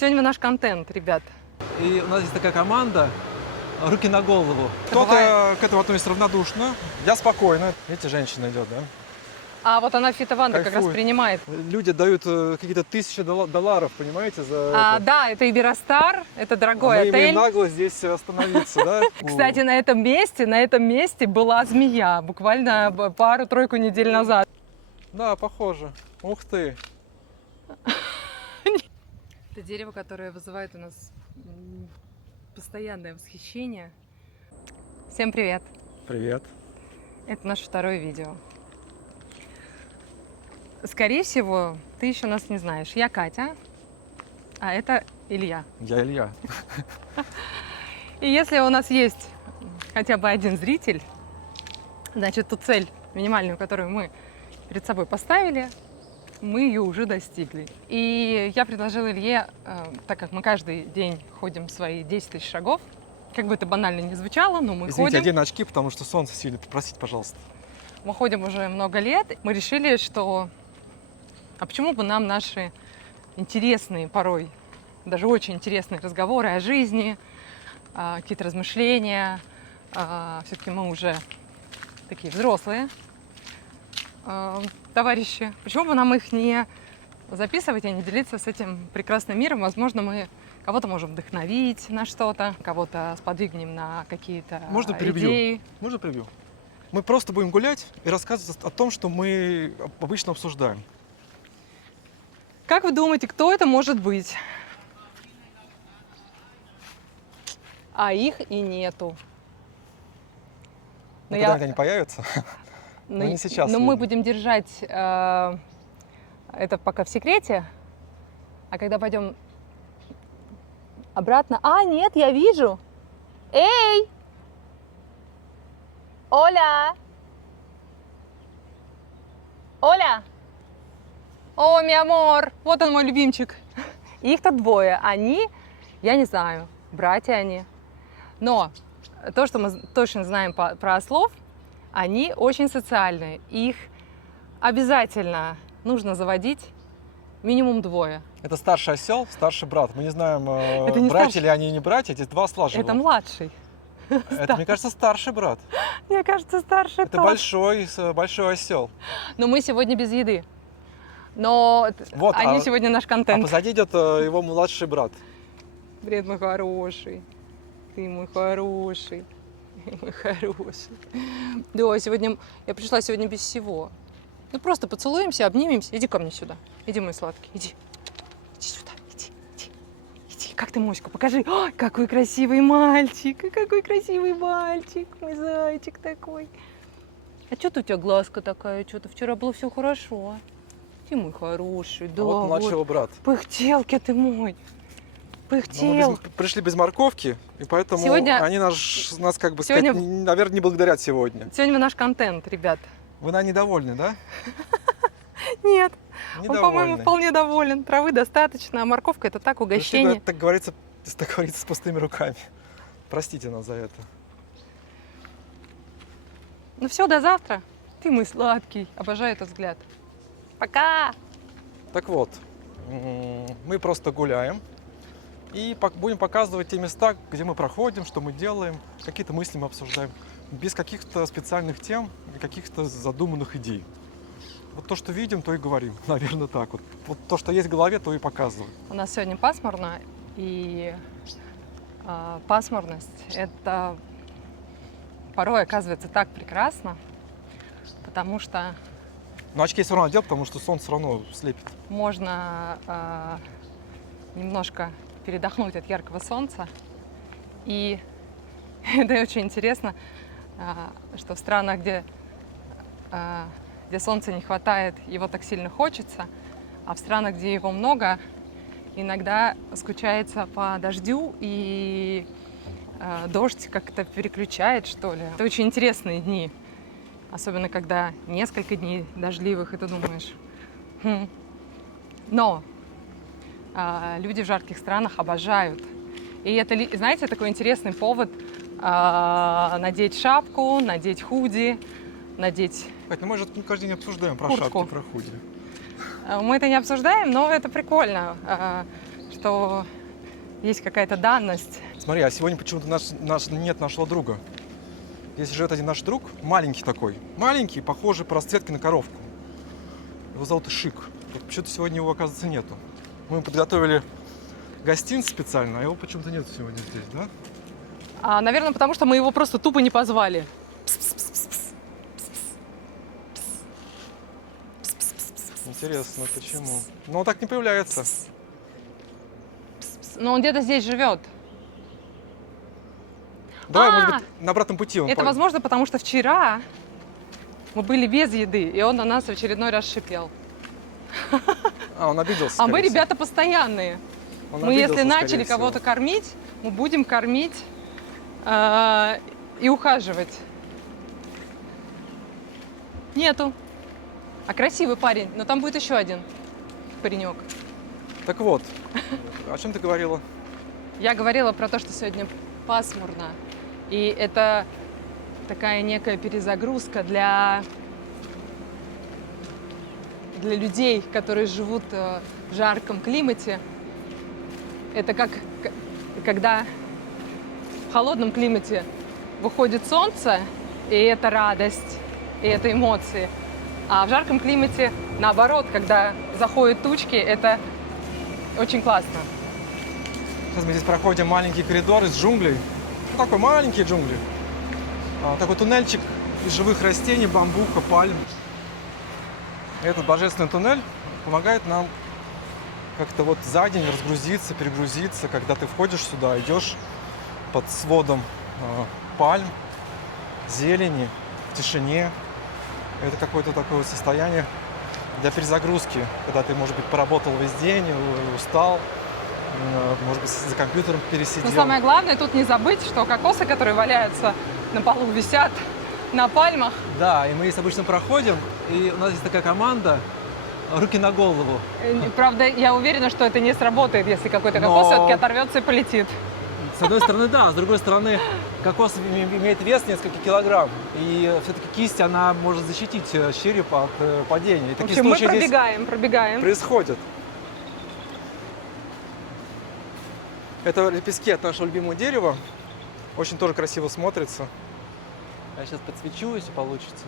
Сегодня наш контент, ребят. И у нас есть такая команда «Руки на голову». Кто-то к этому относится равнодушно. Я спокойно. Видите, женщина идет, да? А вот она фитованда как раз Кайфует. принимает. Люди дают какие-то тысячи долларов, понимаете, за это. Да, это Иберостар, это А дорогой мы отель. имеем наглость здесь остановиться, да? Кстати, на этом месте была змея буквально пару-тройку недель назад. Да, похоже. Ух ты. Это дерево, которое вызывает у нас постоянное восхищение. Всем привет! Привет. Это наше второе видео. Скорее всего, ты еще нас не знаешь. Я Катя, а это Илья. Я Илья. И если у нас есть хотя бы один зритель, значит, ту цель минимальную, которую мы перед собой поставили, мы ее уже достигли. И я предложила Илье, так как мы каждый день ходим свои 10 тысяч шагов, как бы это банально не звучало, но мы Извините, ходим. одень очки, потому что солнце светит. Простите, пожалуйста. Мы ходим уже много лет. Мы решили, что а почему бы нам наши интересные порой, даже очень интересные разговоры о жизни, какие-то размышления, все-таки мы уже такие взрослые товарищи, почему бы нам их не записывать и не делиться с этим прекрасным миром? Возможно, мы кого-то можем вдохновить на что-то, кого-то сподвигнем на какие-то Можно превью? идеи. Можно превью? Мы просто будем гулять и рассказывать о том, что мы обычно обсуждаем. Как вы думаете, кто это может быть? А их и нету. Но когда они появятся? Но не сейчас, Но мы видно. будем держать это пока в секрете. А когда пойдем обратно... нет, я вижу. Эй! Оля! Оля! О, мой амор! Вот он, мой любимчик. Их-то двое. Они, я не знаю, братья они. Но то, что мы точно знаем про ослов, они очень социальные. Их обязательно нужно заводить минимум двое. Это старший осел, старший брат. Мы не знаем, Это не братья старший. ли они, не братья. Эти два осла живут. Это младший. Это, мне кажется, старший брат. Мне кажется, старший Это тоже. большой осел. Но мы сегодня без еды. Но Вот, они сегодня наш А контент. позади идет его младший брат. Привет, мой хороший. Ты мой хороший. Мой хороший. Да, сегодня я пришла сегодня без всего. Ну просто поцелуемся, обнимемся. Иди ко мне сюда. Иди, мой сладкий. Иди. Иди сюда. Иди. Как ты моську? Покажи. Ой, какой красивый мальчик. Какой красивый мальчик. Мой зайчик такой. А что у тебя глазка такая? Что-то вчера было все хорошо. Ты мой хороший. Да, А вот младшего брата. Пыхтелки ты мой. Но мы Пыхтел. пришли без морковки, и поэтому Сегодня- они нас, как бы Сегодня- сказать, наверное, не благодарят сегодня. Сегодня наш контент, ребят. Вы недовольны, да? Нет, он, по-моему, Недовольны. вполне доволен. Травы достаточно, а морковка это так, Пришли, угощение. так говорится, с пустыми руками. Простите нас за это. Ну все, до завтра. Ты мой сладкий. Обожаю этот взгляд. Пока! Так вот, мы просто гуляем и будем показывать те места, где мы проходим, что мы делаем, какие-то мысли мы обсуждаем, без каких-то специальных тем и каких-то задуманных идей. Вот то, что видим, то и говорим, наверное, так вот. Вот то, что есть в голове, то и показываем. У нас сегодня пасмурно, и пасмурность это порой оказывается так прекрасно, потому что Но очки я все равно одел, потому что солнце все равно слепит. можно немножко передохнуть от яркого солнца. И это очень интересно, что в странах, где солнца не хватает, его так сильно хочется, а в странах, где его много, иногда скучается по дождю, и дождь как-то переключает, что ли. Это очень интересные дни, особенно когда несколько дней дождливых, и ты думаешь. Но люди в жарких странах обожают. И это, знаете, такой интересный повод надеть шапку, надеть худи, надеть Кать, ну мы же каждый день обсуждаем про Куртку. шапки, про худи. Мы это не обсуждаем, но это прикольно, что есть какая-то данность. Смотри, а сегодня почему-то нет нашего друга. Здесь живет один наш друг, маленький такой. Маленький, похожий по расцветке на коровку. Его зовут Ишик. Вот почему-то сегодня его, оказывается, нету. Мы ему подготовили гостинцы специально, а его почему-то нет сегодня здесь, да? Наверное, потому что мы его просто тупо не позвали. Интересно, почему? Но он так не появляется. Но он где-то здесь живет. Давай, может быть, на обратном пути он Это возможно, потому что вчера мы были без еды, и он на нас в очередной раз шипел. Он обиделся. А мы скорее всего. ребята постоянные. Он Мы, если обиделся, начали скорее всего. кого-то кормить, мы будем кормить и ухаживать. Нету. А красивый парень, но там будет еще один паренек. Так вот, о чем ты говорила? Я говорила про то, что сегодня пасмурно. И это такая некая перезагрузка для людей, которые живут в жарком климате. Это как когда в холодном климате выходит солнце, и это радость, и это эмоции. А в жарком климате наоборот, когда заходят тучки, это очень классно. Сейчас мы здесь проходим маленький коридор из джунглей. Ну, такой маленький джунгли. Такой туннельчик из живых растений, бамбука, пальм. Этот божественный туннель помогает нам как-то вот за день разгрузиться, перегрузиться, когда ты входишь сюда, идешь под сводом пальм, зелени, в тишине. Это какое-то такое состояние для перезагрузки, когда ты, может быть, поработал весь день, устал, может быть, за компьютером пересидел. Но самое главное тут не забыть, что кокосы, которые валяются на полу, висят на пальмах. Да, и мы здесь обычно проходим, и у нас есть такая команда «Руки на голову». Правда, я уверена, что это не сработает, если какой-то Но- кокос все-таки оторвется и полетит. С одной стороны, да, с другой стороны, кокос имеет вес несколько килограмм, и все-таки кисть, она может защитить череп от падения. И В такие общем, мы случаи здесь пробегаем. Происходит. Это лепестки от нашего любимого дерева. Очень тоже красиво смотрится. Я сейчас подсвечу, если получится.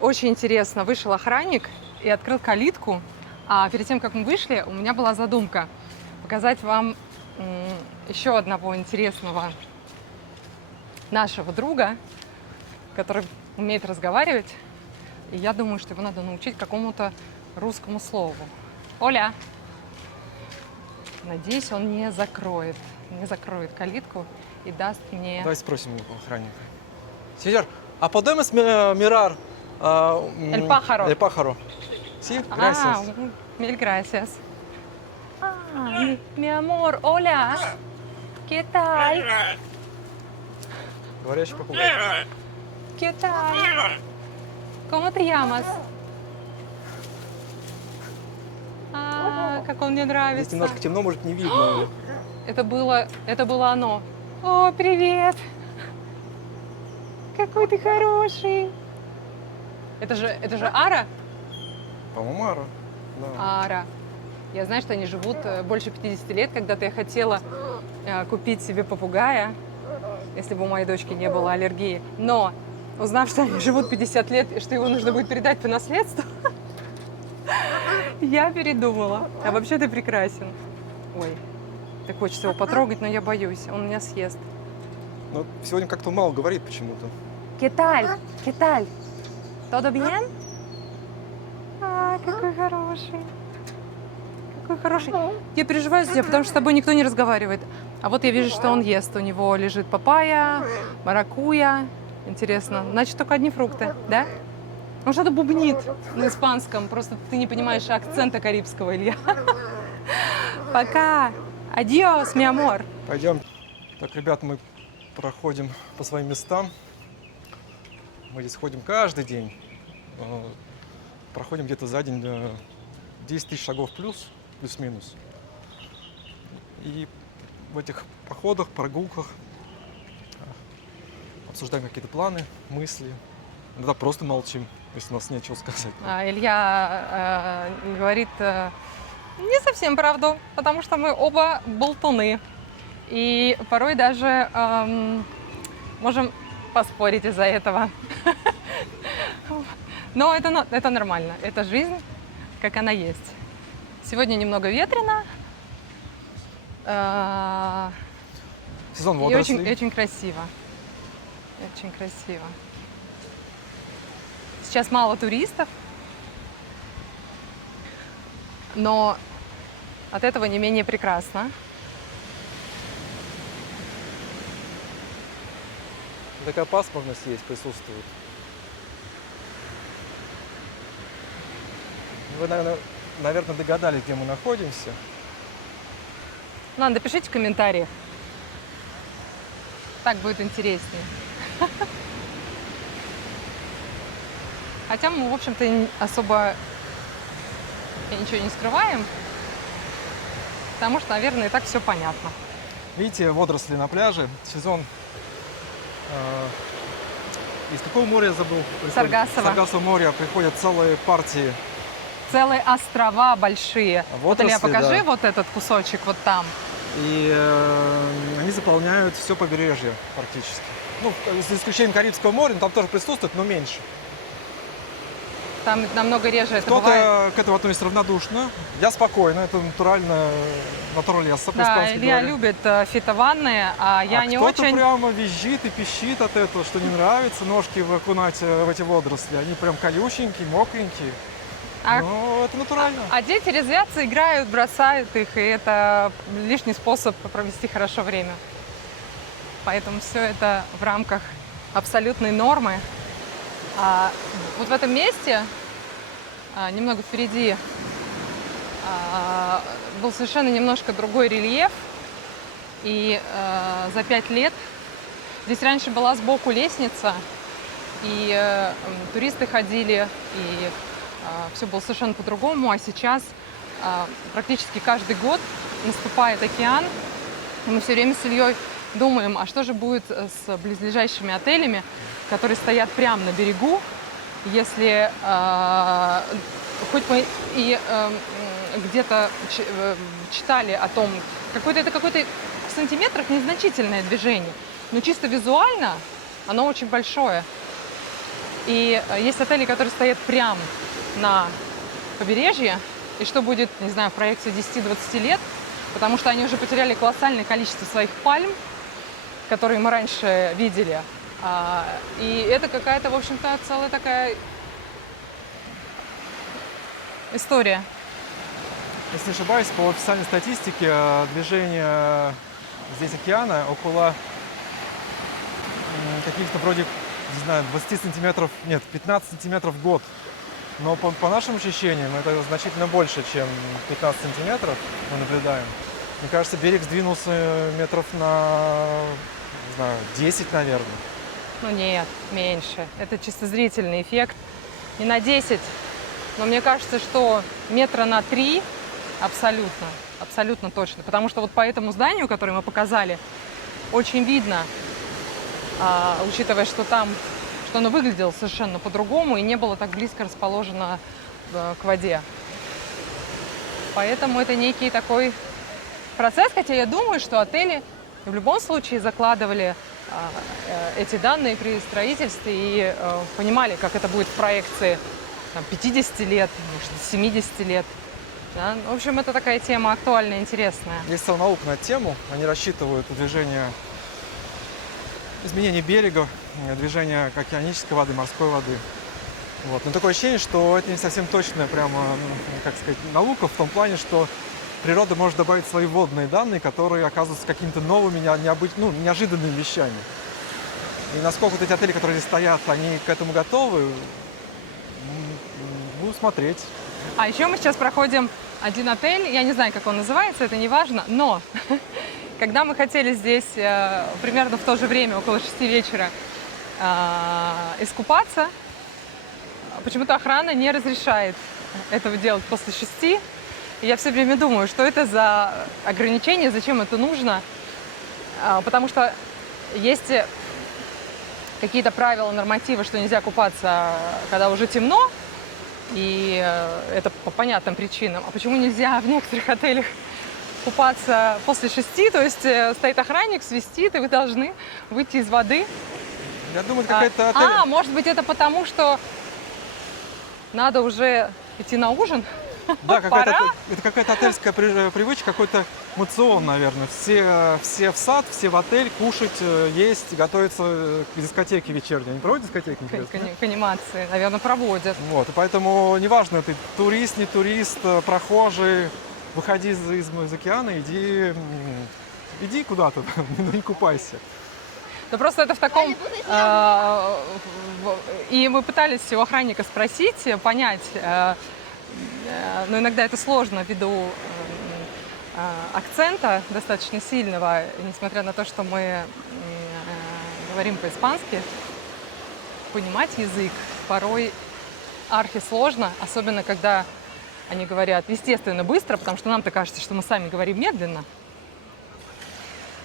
Очень интересно. Вышел охранник и открыл калитку. А перед тем, как мы вышли, у меня была задумка показать вам еще одного интересного нашего друга, который умеет разговаривать. И я думаю, что его надо научить какому-то русскому слову. Оля! Надеюсь, он не закроет калитку и даст мне... Давай спросим у охранника. Сеньор, а podemos mirar El pájaro. El pájaro. Sí, gracias. Mil gracias. Mi amor, hola. ¿Qué tal? Говорящий попугай. ¿Qué tal? ¿Cómo te llamas? Как он мне Здесь нравится. немножко темно, может, не видно. Это было оно. О, привет! Какой ты хороший! Это же Ара? По-моему, Ара. Да. Ара. Я знаю, что они живут больше 50 лет. Когда-то я хотела купить себе попугая, если бы у моей дочки не было аллергии. Но, узнав, что они живут 50 лет и что его нужно будет передать по наследству, я передумала. А вообще ты прекрасен. Ой, так хочется его потрогать, но я боюсь. Он меня съест. Но сегодня как-то он мало говорит почему-то. ¿Qué tal? ¿Qué tal? ¿Todo bien? Какой хороший. Какой хороший. Я переживаю за тебя, потому что с тобой никто не разговаривает. А вот я вижу, что он ест. У него лежит папайя, маракуйя. Интересно. Значит, только одни фрукты, да? Он что-то бубнит на испанском. Просто ты не понимаешь акцента карибского, Илья. Пока. Адьос, mi amor. Пойдем. Так, ребят, мы проходим по своим местам. Мы здесь ходим каждый день. Проходим где-то за день 10 тысяч шагов плюс-минус. И в этих походах, прогулках обсуждаем какие-то планы, мысли. Иногда просто молчим, если у нас нечего сказать. Илья говорит не совсем правду, потому что мы оба болтуны. И порой даже можем поспорить из-за этого. Но это нормально, это жизнь, как она есть. Сегодня немного ветрено. Сезон И водорослей. очень красиво. Очень красиво. Сейчас мало туристов, но от этого не менее прекрасно. Такая пасмурность есть, присутствует. Вы, наверное, догадались, где мы находимся. Ладно, напишите в комментариях. Так будет интереснее. Хотя мы, в общем-то, особо ничего не скрываем, потому что, наверное, и так все понятно. Видите, водоросли на пляже. Сезон... из какого моря я забыл? Саргассово. Саргассово моря приходят целые партии. Целые острова большие. Вот, Илья, Водоросли, покажи да. вот этот кусочек вот там. И они заполняют все побережье практически. Ну, за исключением Карибского моря, там тоже присутствует, но меньше. Там намного реже это бывает. Кто-то к этому относится равнодушно. Я спокойно, это натурально, натуралеса, Да, по-испански Илья говоря. любит фитованные, а я не кто-то очень. прямо визжит и пищит от этого, что не нравится ножки окунать в эти водоросли. Они прям колюченькие, мокренькие. А- Но это натурально. А дети резвятся, играют, бросают их, и это лишний способ провести хорошо время. Поэтому все это в рамках абсолютной нормы. Вот в этом месте, немного впереди, был совершенно немножко другой рельеф. И за 5 лет здесь раньше была сбоку лестница, и туристы ходили, и все было совершенно по-другому. А сейчас практически каждый год наступает океан, и мы все время с Ильей думаем, а что же будет с близлежащими отелями, которые стоят прямо на берегу, если хоть мы и где-то читали о том, это какое-то в сантиметрах незначительное движение, но чисто визуально оно очень большое. И есть отели, которые стоят прямо на побережье, и что будет, не знаю, в проекте 10-20 лет, потому что они уже потеряли колоссальное количество своих пальм, которые мы раньше видели. И это какая-то, в общем-то, целая такая история. Если не ошибаюсь, по официальной статистике движение здесь океана около каких-то вроде, не знаю, 20 сантиметров, нет, 15 сантиметров в год. Но по нашим ощущениям это значительно больше, чем 15 сантиметров мы наблюдаем. Мне кажется, берег сдвинулся метров на, не знаю, 10, наверное. Ну нет, меньше. Это чисто зрительный эффект. Не на 10, но мне кажется, что метра на 3 абсолютно, абсолютно точно. Потому что вот по этому зданию, которое мы показали, очень видно, учитывая, что там, что оно выглядело совершенно по-другому и не было так близко расположено к воде. Поэтому это некий такой процесс, хотя я думаю, что отели в любом случае закладывали эти данные при строительстве и понимали, как это будет в проекции 50 лет, может, 70 лет. Да? В общем, это такая тема актуальная, интересная. Есть целая наука на эту тему. Они рассчитывают движение, изменение берега, движение океанической воды, морской воды. Вот. Но такое ощущение, что это не совсем точная прямо, как сказать, наука в том плане, что природа может добавить свои водные данные, которые оказываются какими-то новыми, неожиданными вещами. И насколько вот эти отели, которые здесь стоят, они к этому готовы, будем смотреть. А еще мы сейчас проходим один отель, я не знаю, как он называется, это не важно, но когда мы хотели здесь примерно в то же время, около 6 вечера, искупаться, почему-то охрана не разрешает этого делать после 6. И я все время думаю, что это за ограничение, зачем это нужно. Потому что есть какие-то правила, нормативы, что нельзя купаться, когда уже темно, и это по понятным причинам. А почему нельзя в некоторых отелях купаться после 6? То есть стоит охранник, свистит, и вы должны выйти из воды. Я думаю, это какая-то отель... Может быть, это потому, что надо уже идти на ужин? Да, Пора? это какая-то отельская привычка, какой-то мацион, наверное. Все в сад, все в отель кушать, есть, готовиться к дискотеке вечерней. Они проводят дискотеки, интересно? К анимации, наверное, проводят. Вот, и поэтому неважно, ты турист, не турист, прохожий, выходи из океана, иди куда-то, но не купайся. Ну просто это в таком... И мы пытались у охранника спросить, понять, но иногда это сложно ввиду акцента достаточно сильного, несмотря на то, что мы говорим по-испански, понимать язык порой архисложно, особенно когда они говорят, естественно, быстро, потому что нам-то кажется, что мы сами говорим медленно.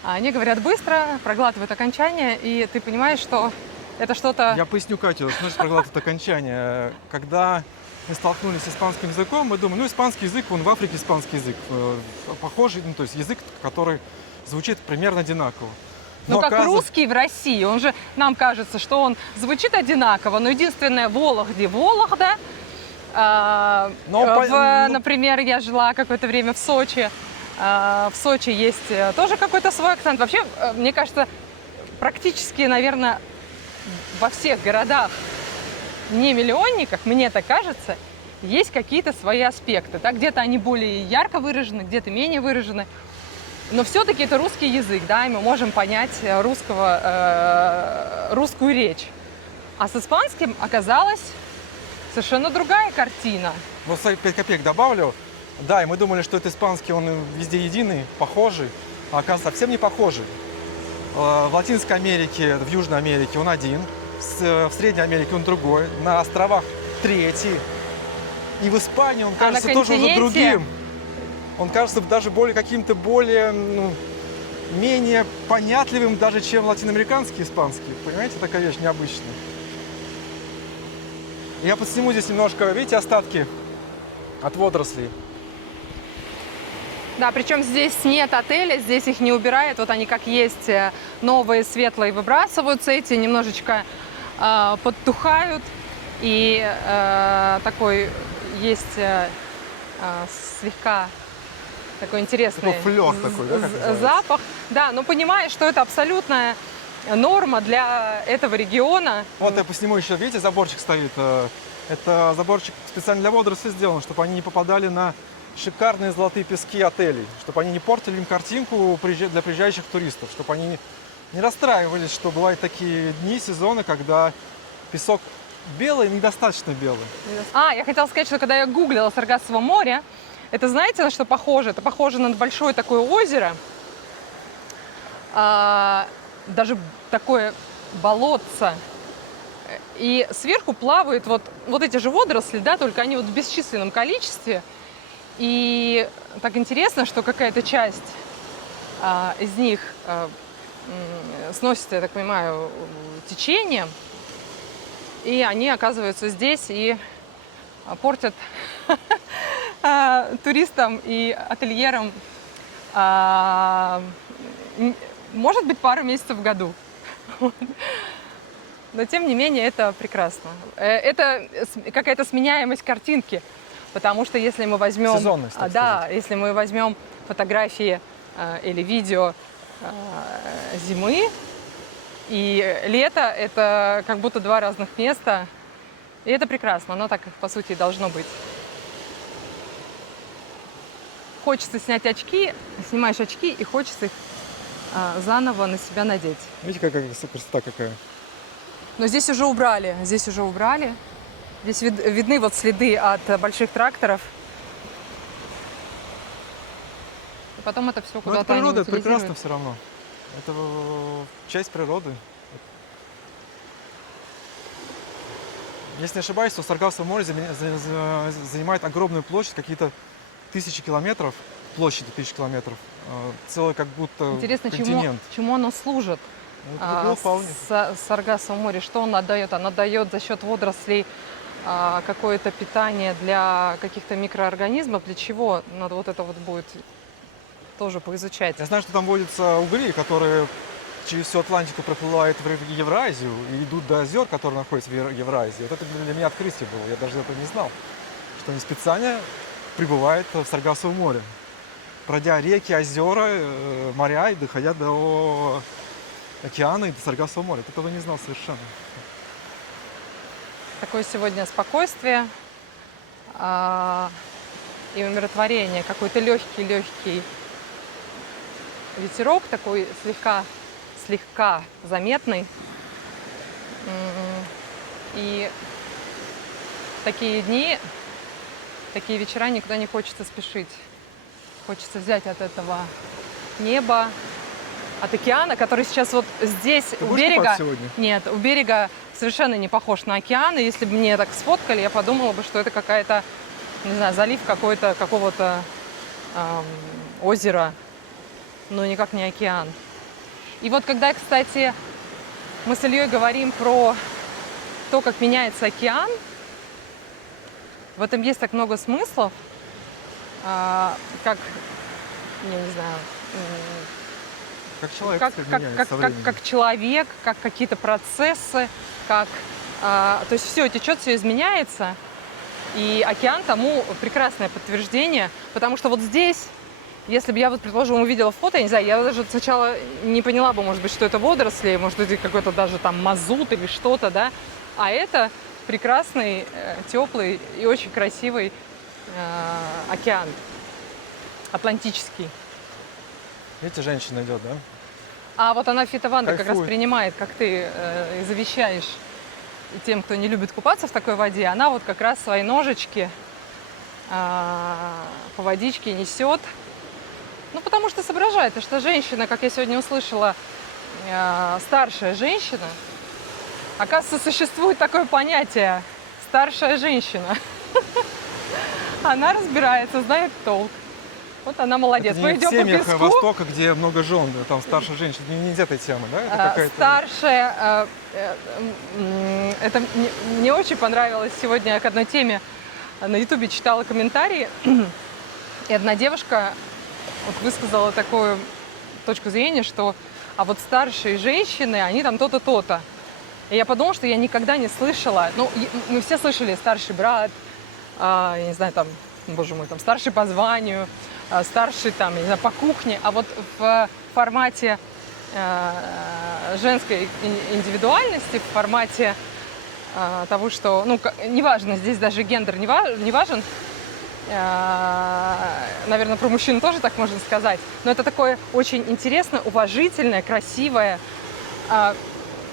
А они говорят быстро, проглатывают окончание, и ты понимаешь, что это что-то... Я поясню, Катя, что значит проглатывать окончание. Когда мы столкнулись с испанским языком, мы думаем, испанский язык, он в Африке испанский язык, похожий, то есть язык, который звучит примерно одинаково. Но как русский в России, он же, нам кажется, что он звучит одинаково, но единственное, Вологда, например, я жила какое-то время в Сочи, в Сочи есть тоже какой-то свой акцент. Вообще, мне кажется, практически, наверное, во всех городах, не миллионниках, мне так кажется, есть какие-то свои аспекты. Да? Где-то они более ярко выражены, где-то менее выражены. Но все-таки это русский язык, да, и мы можем понять русскую речь. А с испанским оказалась совершенно другая картина. Вот 5 копеек добавлю. Да, и мы думали, что это испанский, он везде единый, похожий, а оказывается совсем не похожий. В Латинской Америке, в Южной Америке он один, в Средней Америке он другой, на островах третий. И в Испании он кажется тоже уже другим. Он кажется даже каким-то более, менее понятливым даже, чем латиноамериканский испанский. Понимаете, такая вещь необычная. Я подсниму здесь немножко, видите, остатки от водорослей. Да, причем здесь нет отеля, здесь их не убирают. Вот они как есть, новые, светлые выбрасываются, эти немножечко подтухают. И такой есть слегка такой интересный флёр такой, да, как запах. Да, но понимаешь, что это абсолютная норма для этого региона. Вот я посниму еще, видите, заборчик стоит. Это заборчик специально для водорослей сделан, чтобы они не попадали на шикарные золотые пески отелей, чтобы они не портили им картинку для приезжающих туристов, чтобы они не расстраивались, что бывают такие дни, сезоны, когда песок белый, недостаточно белый. Я хотела сказать, что когда я гуглила Саргассово море, это знаете, на что похоже? Это похоже на большое такое озеро, даже такое болотце. И сверху плавают вот эти же водоросли, да, только они вот в бесчисленном количестве. И так интересно, что какая-то часть из них сносится, я так понимаю, течением. И они оказываются здесь и портят туристам и ательерам, может быть, пару месяцев в году. Но, тем не менее, это прекрасно. Это какая-то сменяемость картинки. Потому что если мы возьмем... Сезонность, так да, если мы возьмем фотографии или видео зимы и лета, это как будто два разных места. И это прекрасно. Оно так, по сути, и должно быть. Хочется снять очки, снимаешь очки, и хочется их заново на себя надеть. Видите, какая красота какая? Но здесь уже убрали, Здесь видны вот следы от больших тракторов. И потом это все куда-то они природа, это утилизируют. прекрасно все равно. Это часть природы. Если не ошибаюсь, то Саргассово море занимает огромную площадь, какие-то 1000 километров, площади 1000 километров. целый как будто Интересно, континент. чему оно служит? Ну, это было вполне. Саргассово море, что он отдает? Он отдает за счет водорослей какое-то питание для каких-то микроорганизмов. Для чего? Надо вот это вот будет тоже поизучать. Я знаю, что там водятся угри, которые через всю Атлантику проплывают в Евразию и идут до озер, которые находятся в Евразии. Вот это для меня открытие было. Я даже этого не знал, что они специально прибывают в Саргассово море, пройдя реки, озера, моря и доходя до океана и до Саргассово моря. Я этого не знал совершенно. Такое сегодня спокойствие и умиротворение. Какой-то легкий ветерок, такой слегка заметный. И такие дни, такие вечера никуда не хочется спешить. Хочется взять от этого неба, от океана, который сейчас вот здесь Ты у будешь берега. купаться сегодня? Нет, у берега совершенно не похож на океан. И если бы мне так сфоткали, я подумала бы, что это какая-то, не знаю, залив какого-то озера, но никак не океан. И вот когда, кстати, мы с Ильей говорим про то, как меняется океан, в этом есть так много смыслов, как, я не знаю, Как человек меняется со временем. как человек, как какие-то процессы, то есть все течет, все изменяется. И океан тому прекрасное подтверждение, потому что вот здесь, если бы я, вот, предположим, увидела фото, я не знаю, я даже сначала не поняла бы, может быть, что это водоросли, может быть, какой-то даже там мазут или что-то, да, а это прекрасный, теплый и очень красивый океан, Атлантический. Видите, женщина идет, да? А вот она фитованды как раз Кайфует. принимает, как ты и завещаешь и тем, кто не любит купаться в такой воде, она вот как раз свои ножички по водичке несет. Ну, потому что соображает, потому что женщина, как я сегодня услышала, старшая женщина, оказывается, существует такое понятие «старшая женщина». Она разбирается, знает толк. Вот она молодец. Это Мы не в идем по семьях песку. Востока, где много жен, да, там старшая женщина. Не из этой темы, да? Это какая-то... Старшая. Это мне очень понравилось сегодня. Я к одной теме на Ютубе читала комментарии, и одна девушка вот высказала такую точку зрения, что а вот старшие женщины, они там то-то, то-то. И я подумала, что я никогда не слышала. Ну, мы все слышали старший брат, я не знаю, там, боже мой, там старший по званию, старший там, я не знаю, по кухне. А вот в формате женской индивидуальности, в формате того, что, ну, неважно, здесь даже гендер не важен, наверное, про мужчин тоже так можно сказать, но это такое очень интересное, уважительное, красивое,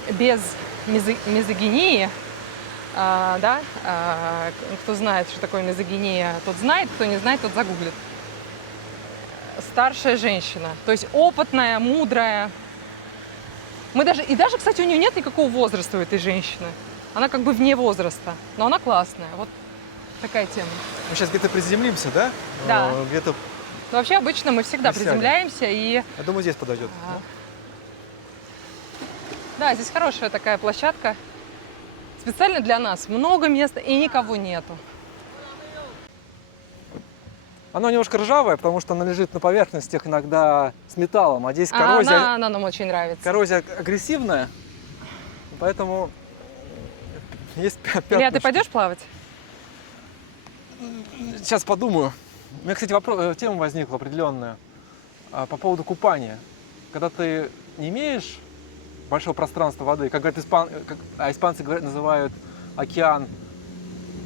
без мизогинии, да, кто знает, что такое мизогиния, тот знает, кто не знает, тот загуглит. Старшая женщина, то есть опытная, мудрая. Даже, кстати, у нее нет никакого возраста у этой женщины. Она как бы вне возраста, но она классная. Вот такая тема. Мы сейчас где-то приземлимся, да? Да. Где-то, Но вообще обычно мы всегда Присядем. приземляемся и... я думаю, здесь подойдет. Да, здесь хорошая такая площадка. Специально для нас. Много места и никого нету. Оно немножко ржавое, потому что оно лежит на поверхностях иногда с металлом, а здесь коррозия, Она нам очень нравится. коррозия агрессивная, поэтому есть пятнышки. Илья, ты пойдешь плавать? Сейчас подумаю. У меня, кстати, тема возникла определенная по поводу купания. Когда ты не имеешь большого пространства воды, как говорят испанцы называют океан,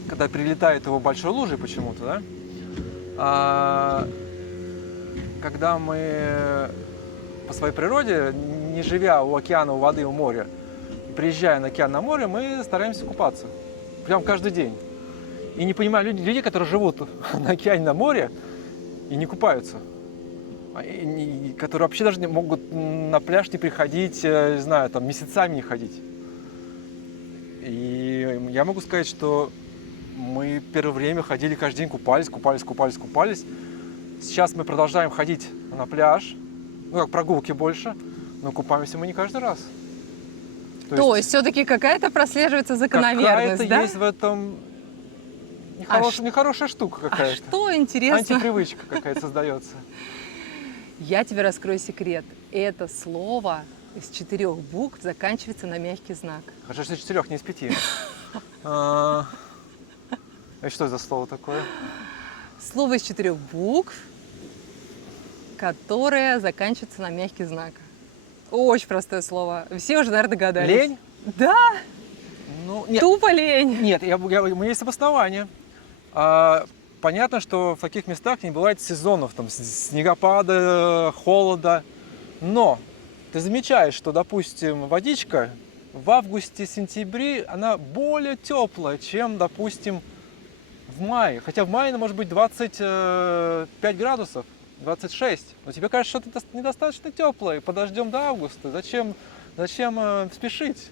когда прилетает его большой лужей почему-то, да? Когда мы по своей природе, не живя у океана, у воды, у моря, приезжая на океан, на море, мы стараемся купаться. Прям каждый день. И не понимаю людей, которые живут на океане, на море и не купаются. Которые вообще даже не могут на пляж не приходить, не знаю, там месяцами не ходить. И я могу сказать, что мы первое время ходили каждый день, купались. Сейчас мы продолжаем ходить на пляж, ну как прогулки больше, но купаемся мы не каждый раз. То есть все-таки какая-то прослеживается закономерность, какая-то да? есть в этом А нехорошая штука А какая-то. что интересно? Антипривычка какая-то создается. Я тебе раскрою секрет. Это слово из 4 букв заканчивается на мягкий знак. Хорошо, что 4, не из 5. И что это за слово такое? Слово из 4 букв, которое заканчивается на мягкий знак. Очень простое слово. Все уже, наверное, догадались. Лень? Да, Ну, нет, тупо лень. нет, у меня есть обоснование. Понятно, что в таких местах не бывает сезонов, там, снегопада, холода. Но ты замечаешь, что, допустим, водичка в августе-сентябре, она более теплая, чем, допустим, в мае. Хотя в мае она может быть 25 градусов, 26. Но тебе кажется, что это недостаточно теплое. Подождем до августа. Зачем спешить?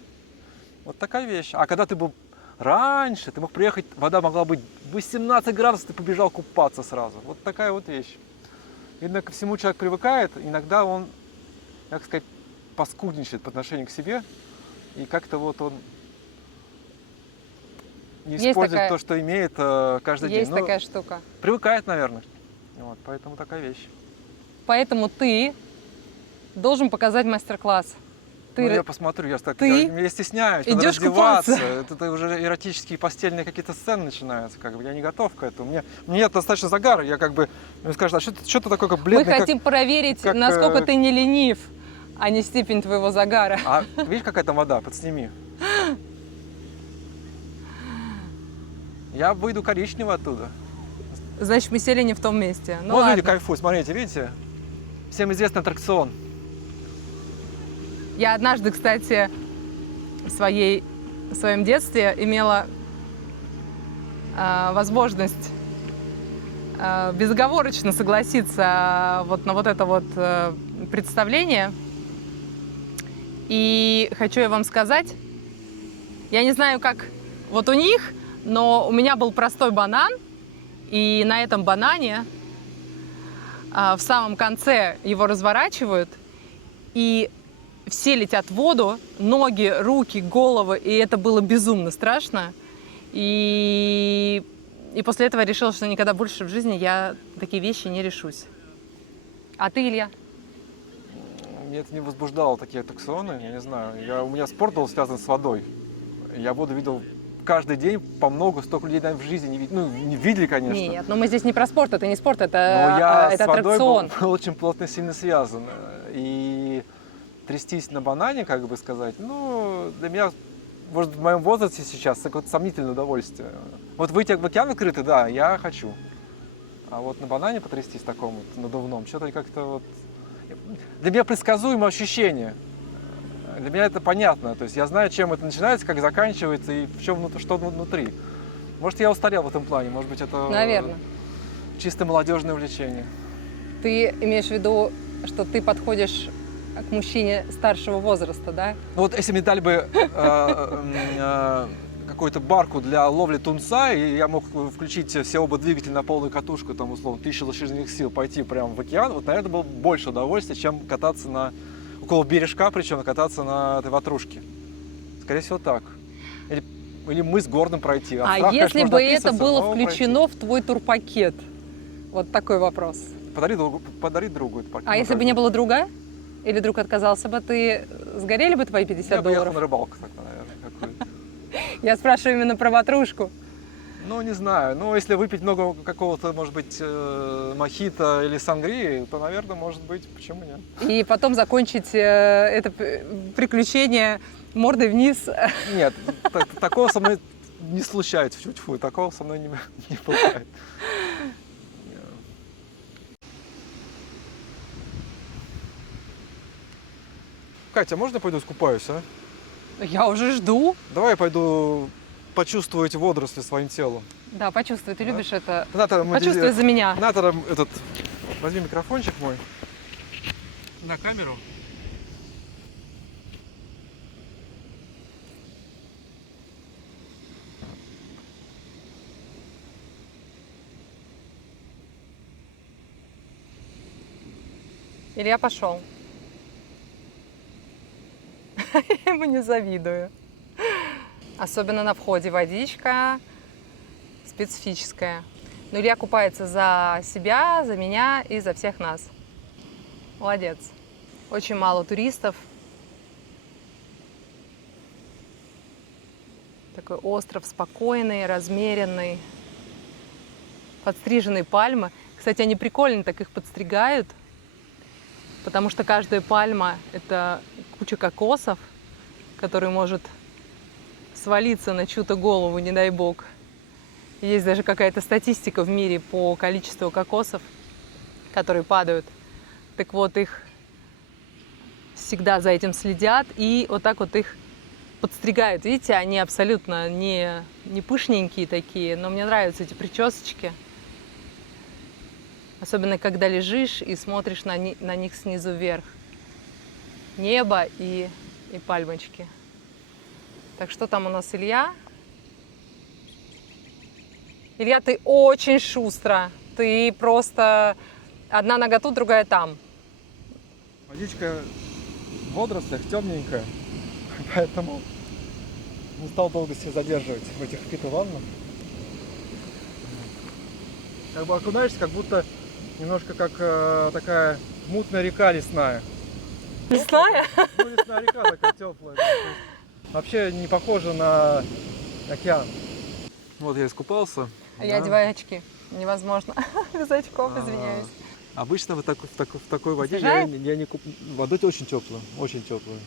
Вот такая вещь. А когда ты был раньше, ты мог приехать, вода могла быть 18 градусов, ты побежал купаться сразу. Вот такая вот вещь. Видно, ко всему человек привыкает. Иногда он, как сказать, паскудничает по отношению к себе. И как-то вот он не Есть использует такая- то, что имеет каждый Есть день. Ну, такая штука. привыкает, наверное. Вот, поэтому такая вещь. Поэтому ты должен показать мастер-класс. Ну, Ты я посмотрю, я ты я стесняюсь, надо идёшь раздеваться. купаться. Это уже эротические постельные какие-то сцены начинаются. Как бы я не готов к этому. Мне нет достаточно загара. Я как бы мне скажут, а что ты такой как Мы бледный? как- хотим проверить, как, насколько ты не ленив, а не степень твоего загара. А видишь, какая там вода? Подсними. Я выйду коричневый оттуда. Значит, мы сели не в том месте. Ну Вот ладно. люди кайфуют, смотрите, видите? Всем известный аттракцион. Я однажды, кстати, в своем детстве имела возможность безоговорочно согласиться вот на вот это вот представление. И хочу я вам сказать, я не знаю, как вот у них, но у меня был простой банан, и на этом банане в самом конце его разворачивают, и все летят в воду, ноги, руки, головы, и это было безумно страшно. И после этого я решила, что никогда больше в жизни я такие вещи не решусь. А ты, Илья? Меня это не возбуждало, такие аттракционы, я не знаю. У меня спорт был связан с водой. Я воду видел каждый день по много, столько людей, наверное, в жизни не видели, конечно. Нет, но мы здесь не про спорт, это не спорт, Но это я с водой аттракцион. был очень плотно и сильно связан. И трястись на банане, как бы сказать, ну, для меня, может, в моем возрасте сейчас какое-то сомнительное удовольствие. Вот выйти в океан открытый, да, я хочу. А вот на банане потрястись таком вот надувном, что-то как-то вот... Для меня предсказуемое ощущение. Для меня это понятно. То есть я знаю, чем это начинается, как заканчивается и в чем, что внутри. Может, я устарел в этом плане, может быть, это Наверное. чисто молодежное увлечение. Ты имеешь в виду, что ты подходишь к мужчине старшего возраста, да? Ну вот если мне дали бы какую-то барку для ловли тунца, и я мог включить все оба двигателя на полную катушку, там, условно, 1000 лошадиных сил, пойти прямо в океан, вот, наверное, было больше удовольствия, чем кататься около бережка, причем кататься на этой ватрушке. Скорее всего, так. Или мы с горным пройти. А страх, если конечно, можно бы это описываться, было но включено в твой турпакет? Вот такой вопрос. пройти. Подари другу это А если бы не было друга? Или друг отказался бы, ты сгорели бы твои 50 Я бы ехал долларов? на рыбалку тогда, наверное, какую-то. Я спрашиваю именно про ватрушку. Ну, не знаю. Ну, если выпить много какого-то, может быть, мохито или сангрии, то, наверное, может быть, почему нет? И потом закончить это приключение мордой вниз. Нет, такого со мной не случается. Тьфу-тьфу, такого со мной не бывает. Катя, можно я пойду искупаюсь, а? Я уже жду. Давай я пойду почувствую эти водоросли своим телом. Да, почувствуй, ты любишь это. Ната, Почувствуй за меня. Ната, возьми микрофончик мой. На камеру. Илья пошел. Я ему не завидую. Особенно на входе водичка специфическая. Но Илья купается за себя, за меня и за всех нас. Молодец. Очень мало туристов. Такой остров спокойный, размеренный. Подстриженные пальмы. Кстати, они прикольно так их подстригают, потому что каждая пальма – это куча кокосов, который может свалиться на чью-то голову, не дай бог. Есть даже какая-то статистика в мире по количеству кокосов, которые падают. Так вот, их всегда за этим следят и вот так вот их подстригают. Видите, они абсолютно не пышненькие такие, но мне нравятся эти причесочки. Особенно, когда лежишь и смотришь на них снизу вверх. Небо и пальмочки. Так что там у нас Илья? Илья, ты очень шустро. Ты просто одна нога тут, другая там. Водичка в водорослях темненькая, поэтому не стал долго себя задерживать в этих пита-ваннах. Как бы окунаешься, как будто немножко как такая мутная река лесная. Лесная? Ну, лесная река такая теплая. Да. Вообще не похоже на океан. Вот я искупался. А я одеваю очки. Невозможно. Без очков, извиняюсь. Обычно в такой воде Освежает? я не куп... Вода очень теплая, очень теплая.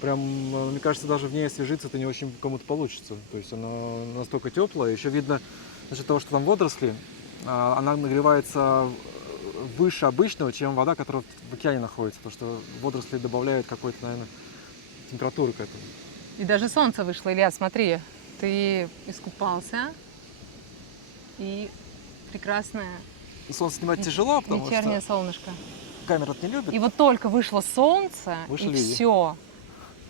Прям, мне кажется, даже в ней освежиться это не очень кому-то получится. То есть она настолько теплая. Еще видно, за счет того, что там водоросли, она нагревается выше обычного, чем вода, которая в океане находится. Потому что водоросли добавляют какой-то, наверное, температуры к этому. И даже солнце вышло, Илья, смотри. Ты искупался. И прекрасное Солнце снимать тяжело, потому вечернее что солнышко. камера это не любит. И вот только вышло солнце, Вышли и люди. все.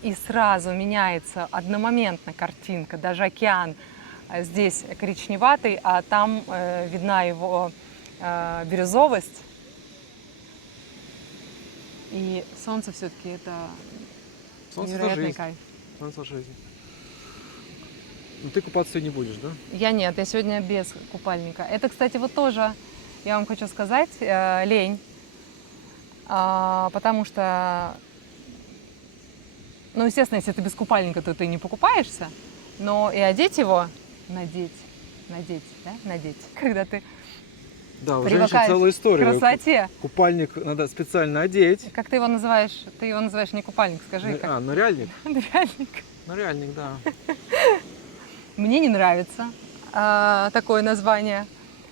И сразу меняется одномоментно картинка. Даже океан здесь коричневатый, а там видна его бирюзовость. И солнце все-таки это Солнце это невероятный жизнь. кайф. Солнце жизнь. Ну ты купаться сегодня не будешь, да? Я нет, я сегодня без купальника. Это, кстати, вот тоже, я вам хочу сказать, лень. Потому что, ну, естественно, если ты без купальника, то ты не покупаешься. Но и одеть его, надеть, когда ты Да, у женщин привыкаешь целая к история. красоте. Купальник надо специально одеть. Как ты его называешь? Ты его называешь не купальник, скажи. Как? Ныряльник? Ныряльник. Ныряльник, да. Мне не нравится такое название.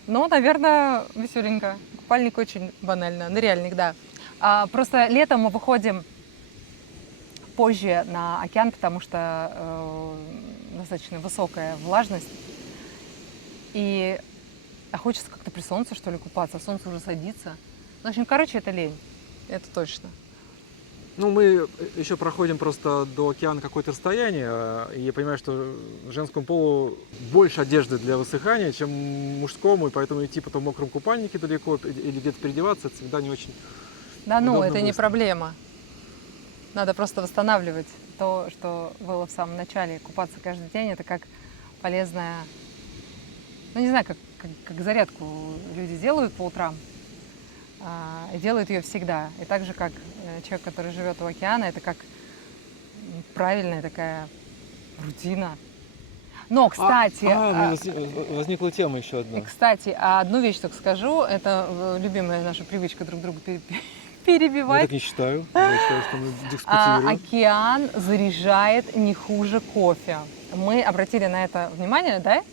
Но, наверное, веселенько. Купальник очень банально. Ныряльник, да. Просто летом мы выходим позже на океан, потому что достаточно высокая влажность. И хочется как-то при солнце, что ли, купаться. Солнце уже садится. В общем, короче, это лень. Это точно. Ну, мы еще проходим просто до океана какое-то расстояние, и я понимаю, что женскому полу больше одежды для высыхания, чем мужскому, и поэтому идти потом в мокром купальнике далеко или где-то переодеваться, это всегда не очень Да ну, удобно, это не быстро. проблема. Надо просто восстанавливать то, что было в самом начале. Купаться каждый день – это как полезная, ну не знаю, как зарядку люди делают по утрам. И делают ее всегда. И так же, как человек, который живет у океана, это как правильная такая рутина. Но, кстати, возникла тема еще одна. кстати, одну вещь только скажу. Это любимая наша привычка друг друга перебивать. Я так не считаю. Я считаю, что мы дискутируем. Океан заряжает не хуже кофе. Мы обратили на это внимание, да?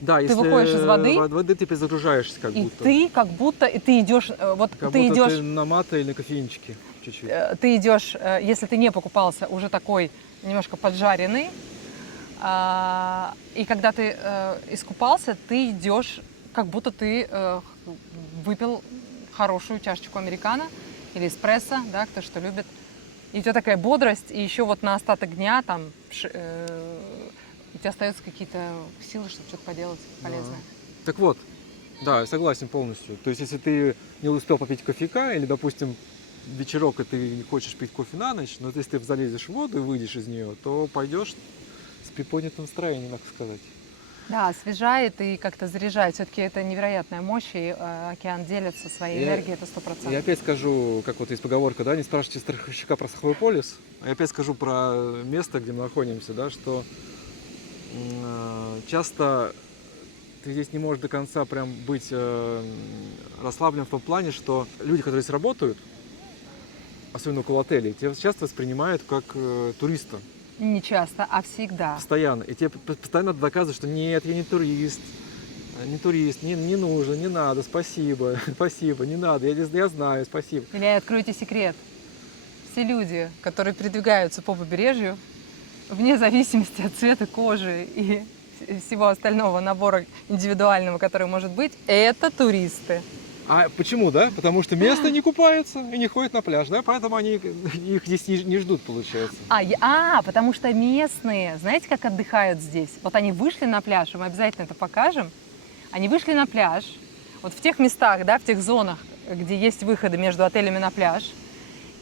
Да, если выходишь из воды, от воды ты перезагружаешься как И будто. ты как будто, и ты идешь, вот Как ты будто идешь, ты на мате или на кофеинчике чуть-чуть. ты идешь, если ты не покупался, уже такой немножко поджаренный. И когда ты искупался, ты идешь, как будто ты выпил хорошую чашечку американо или эспрессо, да, кто что любит. И у тебя такая бодрость, и еще вот на остаток дня там у тебя остаются какие-то силы, чтобы что-то поделать полезное. Так вот, Да, я согласен полностью. То есть, если ты не успел попить кофейка, или, допустим, вечерок, и ты не хочешь пить кофе на ночь, но если ты залезешь в воду и выйдешь из нее, то пойдешь с приподнятым настроением, так сказать. Да, освежает и как-то заряжает. Все-таки это невероятная мощь, и океан делится своей Я- энергией, это 100%. Я опять скажу, как вот есть поговорка, да, не спрашивайте страховщика про страховой полис. А я опять скажу про место, где мы находимся, да, что часто ты здесь не можешь до конца прям быть расслаблен в том плане, что люди, которые здесь работают, особенно около отелей, тебя часто воспринимают как туриста Не часто, а всегда. постоянно. И тебе постоянно доказывают, что нет, я не турист, не нужно, не надо, спасибо, спасибо, не надо, я знаю, спасибо. Или я открою тебе секрет. Все люди, которые передвигаются по побережью, вне зависимости от цвета кожи и всего остального набора индивидуального, который может быть, это туристы. А почему, да? Потому что место не купается и не ходит на пляж, да? Поэтому они их здесь не ждут, получается. Потому что местные, знаете, как отдыхают здесь? Вот они вышли на пляж, и мы обязательно это покажем. Они вышли на пляж, вот в тех местах, да, в тех зонах, где есть выходы между отелями на пляж.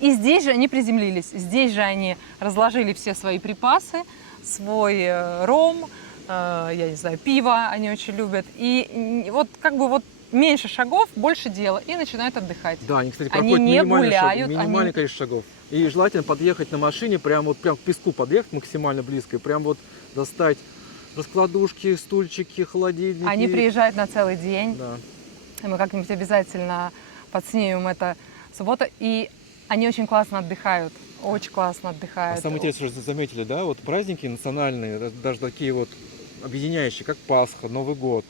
И здесь же они приземлились, здесь же они разложили все свои припасы, свой ром, я не знаю, пиво они очень любят. И вот как бы вот меньше шагов, больше дела, и начинают отдыхать. Да, они, кстати, Они проходят не минимальный гуляют, минимальное количество шагов. И желательно подъехать на машине, прям к песку подъехать максимально близко, и прям вот достать раскладушки, стульчики, холодильники. Они приезжают на целый день. Да. И мы как-нибудь обязательно подснимем это суббота. И они очень классно отдыхают. Очень классно отдыхают. А самое интересное, что заметили, да, вот праздники национальные, даже такие вот объединяющие, как Пасха, Новый год,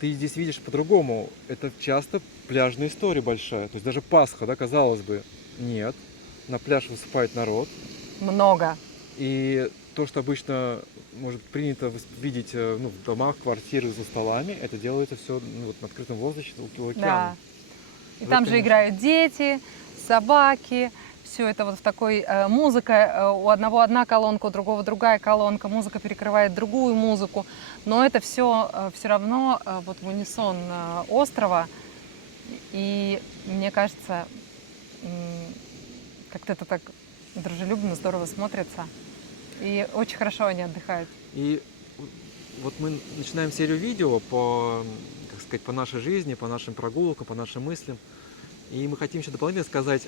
ты здесь видишь по-другому. Это часто пляжная история большая. То есть даже Пасха, да, казалось бы, нет. На пляж высыпает народ. Много. И то, что обычно, может, принято видеть в домах, квартирах за столами, это делается все вот, на открытом воздухе у океана. Да. И Вот, там же конечно. играют дети, собаки. Все это вот в такой музыка. У одного одна колонка, у другого другая колонка. Музыка перекрывает другую музыку. Но это все равно вот в унисон острова. И мне кажется, как-то это так дружелюбно, здорово смотрится. И очень хорошо они отдыхают. И вот мы начинаем серию видео по, как сказать, по нашей жизни, по нашим прогулкам, по нашим мыслям. И мы хотим еще дополнительно сказать,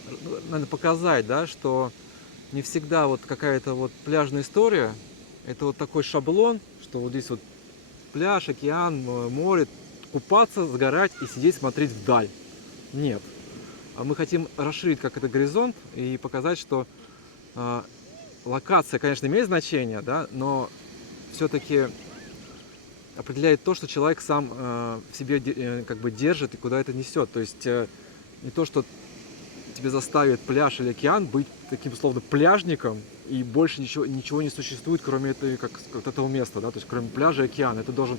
надо показать, да, что не всегда вот какая-то вот пляжная история, это вот такой шаблон, что вот здесь вот пляж, океан, море, купаться, загорать и сидеть смотреть вдаль. Нет. А мы хотим расширить как это горизонт и показать, что локация, конечно, имеет значение, да, но все-таки определяет то, что человек сам в себе как бы держит и куда это несет. То есть не то, что тебе заставит пляж или океан быть таким, условно, пляжником, и больше ничего не существует, кроме этого места, да, то есть кроме пляжа и океана. Ты должен,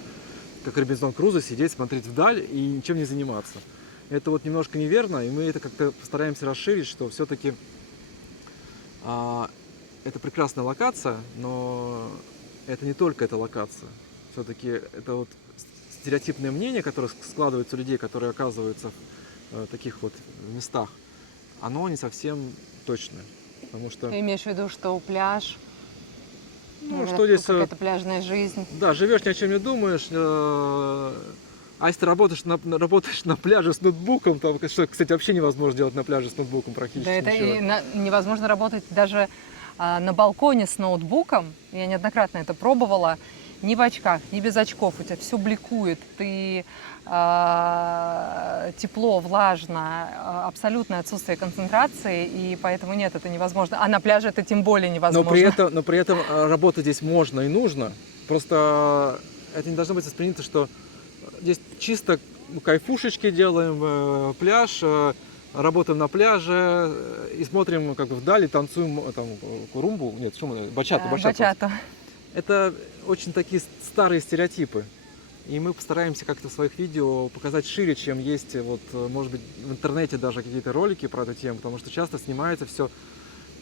как Робинзон Крузо, сидеть, смотреть вдаль и ничем не заниматься. Это вот немножко неверно, и мы это как-то постараемся расширить, что все-таки это прекрасная локация, но это не только эта локация. Все-таки это вот стереотипное мнение, которое складывается у людей, которые оказываются в таких вот местах, оно не совсем точное. Потому что, Ты имеешь в виду, что пляж, что здесь... какая-то пляжная жизнь? Да, живешь, ни о чем не думаешь. А если ты работаешь на пляже с ноутбуком, там, что, кстати, вообще невозможно делать на пляже с ноутбуком практически Да, это ничего. невозможно работать даже на балконе с ноутбуком. Я неоднократно это пробовала. Ни в очках, ни без очков. У тебя все бликует. Ты тепло, влажно, абсолютное отсутствие концентрации, и поэтому нет, это невозможно. А на пляже это тем более невозможно. Но при этом работать здесь можно и нужно. Просто это не должно быть воспринято, что здесь чисто кайфушечки делаем, пляж, работаем на пляже и смотрим как бы вдали, танцуем там румбу, нет, что мы, бачату. Бачату. Это очень такие старые стереотипы. И мы постараемся как-то в своих видео показать шире, чем есть, вот, может быть, в интернете даже какие-то ролики про эту тему, потому что часто снимается все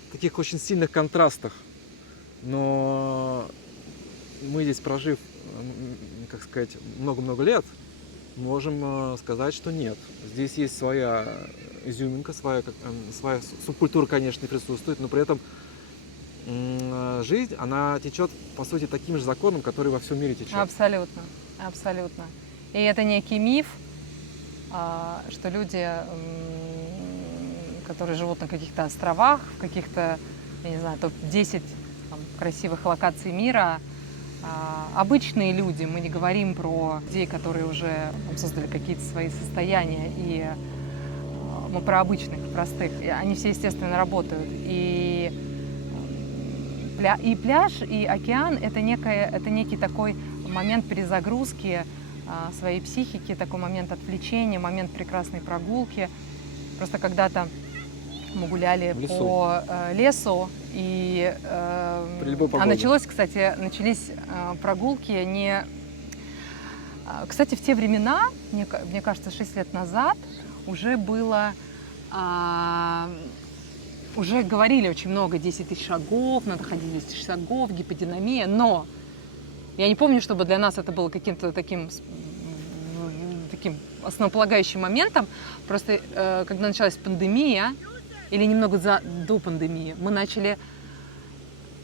в таких очень сильных контрастах. Но мы здесь, прожив, как сказать, много-много лет, можем сказать, что нет. Здесь есть своя изюминка, своя субкультура, конечно, присутствует, но при этом жизнь, она течет, по сути, таким же законом, который во всем мире течет. Абсолютно, абсолютно. И это некий миф, что люди, которые живут на каких-то островах, в каких-то, я не знаю, топ-10 красивых локаций мира, обычные люди, мы не говорим про людей, которые уже создали какие-то свои состояния, и мы про обычных, простых. И они все, естественно, работают. И пляж, и океан — это некий такой момент перезагрузки своей психики, такой момент отвлечения, момент прекрасной прогулки. Просто когда-то мы гуляли по лесу, и начались прогулки не... Кстати, в те времена, мне кажется, 6 лет назад, уже было... Уже говорили очень много, 10 тысяч шагов, надо ходить 10 тысяч шагов, гиподинамия, но я не помню, чтобы для нас это было каким-то таким основополагающим моментом. Просто когда началась пандемия, или немного до пандемии, мы начали...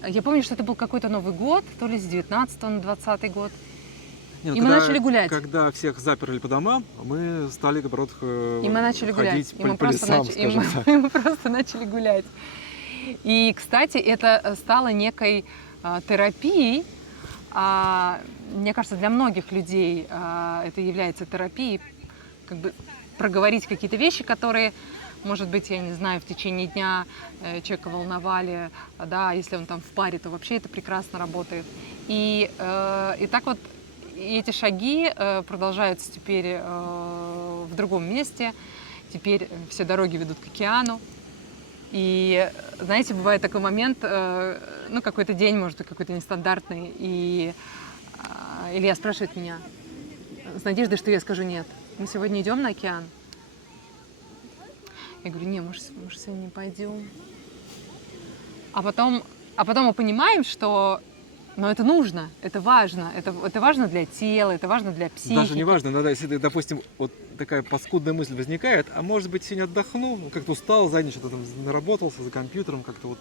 Я помню, что это был какой-то Новый год, то ли с 19 на 20 год. Нет, и мы начали гулять. Когда всех заперли по домам, мы стали, наоборот, и мы начали гулять. по лесам, скажем так. Мы просто начали гулять. И, кстати, это стало некой терапией. Мне кажется, для многих людей это является терапией. Как бы проговорить какие-то вещи, которые, может быть, я не знаю, в течение дня человека волновали, да, если он там в паре, то вообще это прекрасно работает. И так вот, и эти шаги продолжаются теперь в другом месте. Теперь все дороги ведут к океану. И, знаете, бывает такой момент, какой-то день, может быть, какой-то нестандартный, и Илья спрашивает меня с надеждой, что я скажу нет. Мы сегодня идем на океан? Я говорю, не, может, сегодня не пойдем. А потом мы понимаем, что это нужно, это важно. Это важно для тела, это важно для психики. Даже не важно, но если, допустим, вот такая паскудная мысль возникает, а может быть, сегодня отдохну, как-то устал, за ночь что-то там наработался за компьютером, как-то вот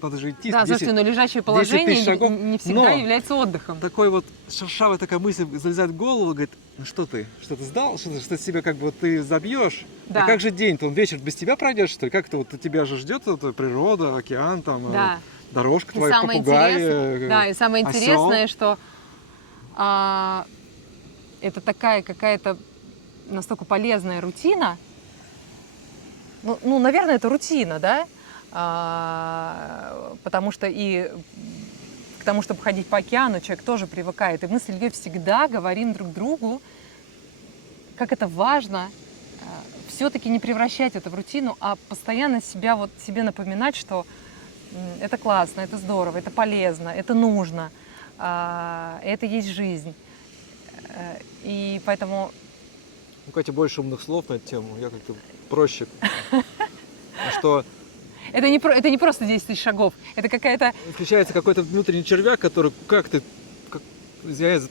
надо же идти. Да, 10, слушайте, но лежачее положение шагов, не всегда является отдыхом. Такой вот шершавая такая мысль залезает в голову, говорит, ну что ты сдал, что себя как бы ты забьешь? Да. А как же день-то, он вечер без тебя пройдет, что ли? Как-то вот тебя же ждет природа, океан, там, да. дорожка твоя, попугай, да, и самое интересное, что это такая какая-то настолько полезная рутина. Ну, наверное, это рутина, да? Потому что и к тому, чтобы ходить по океану, человек тоже привыкает. И мы с Ильей всегда говорим друг другу, как это важно все-таки не превращать это в рутину, а постоянно себе напоминать, что это классно, это здорово, это полезно, это нужно, это есть жизнь. И поэтому... Катя, больше умных слов на эту тему, я как-то проще. Что... Это не просто 10 тысяч шагов, это какая-то... Включается какой-то внутренний червяк, который,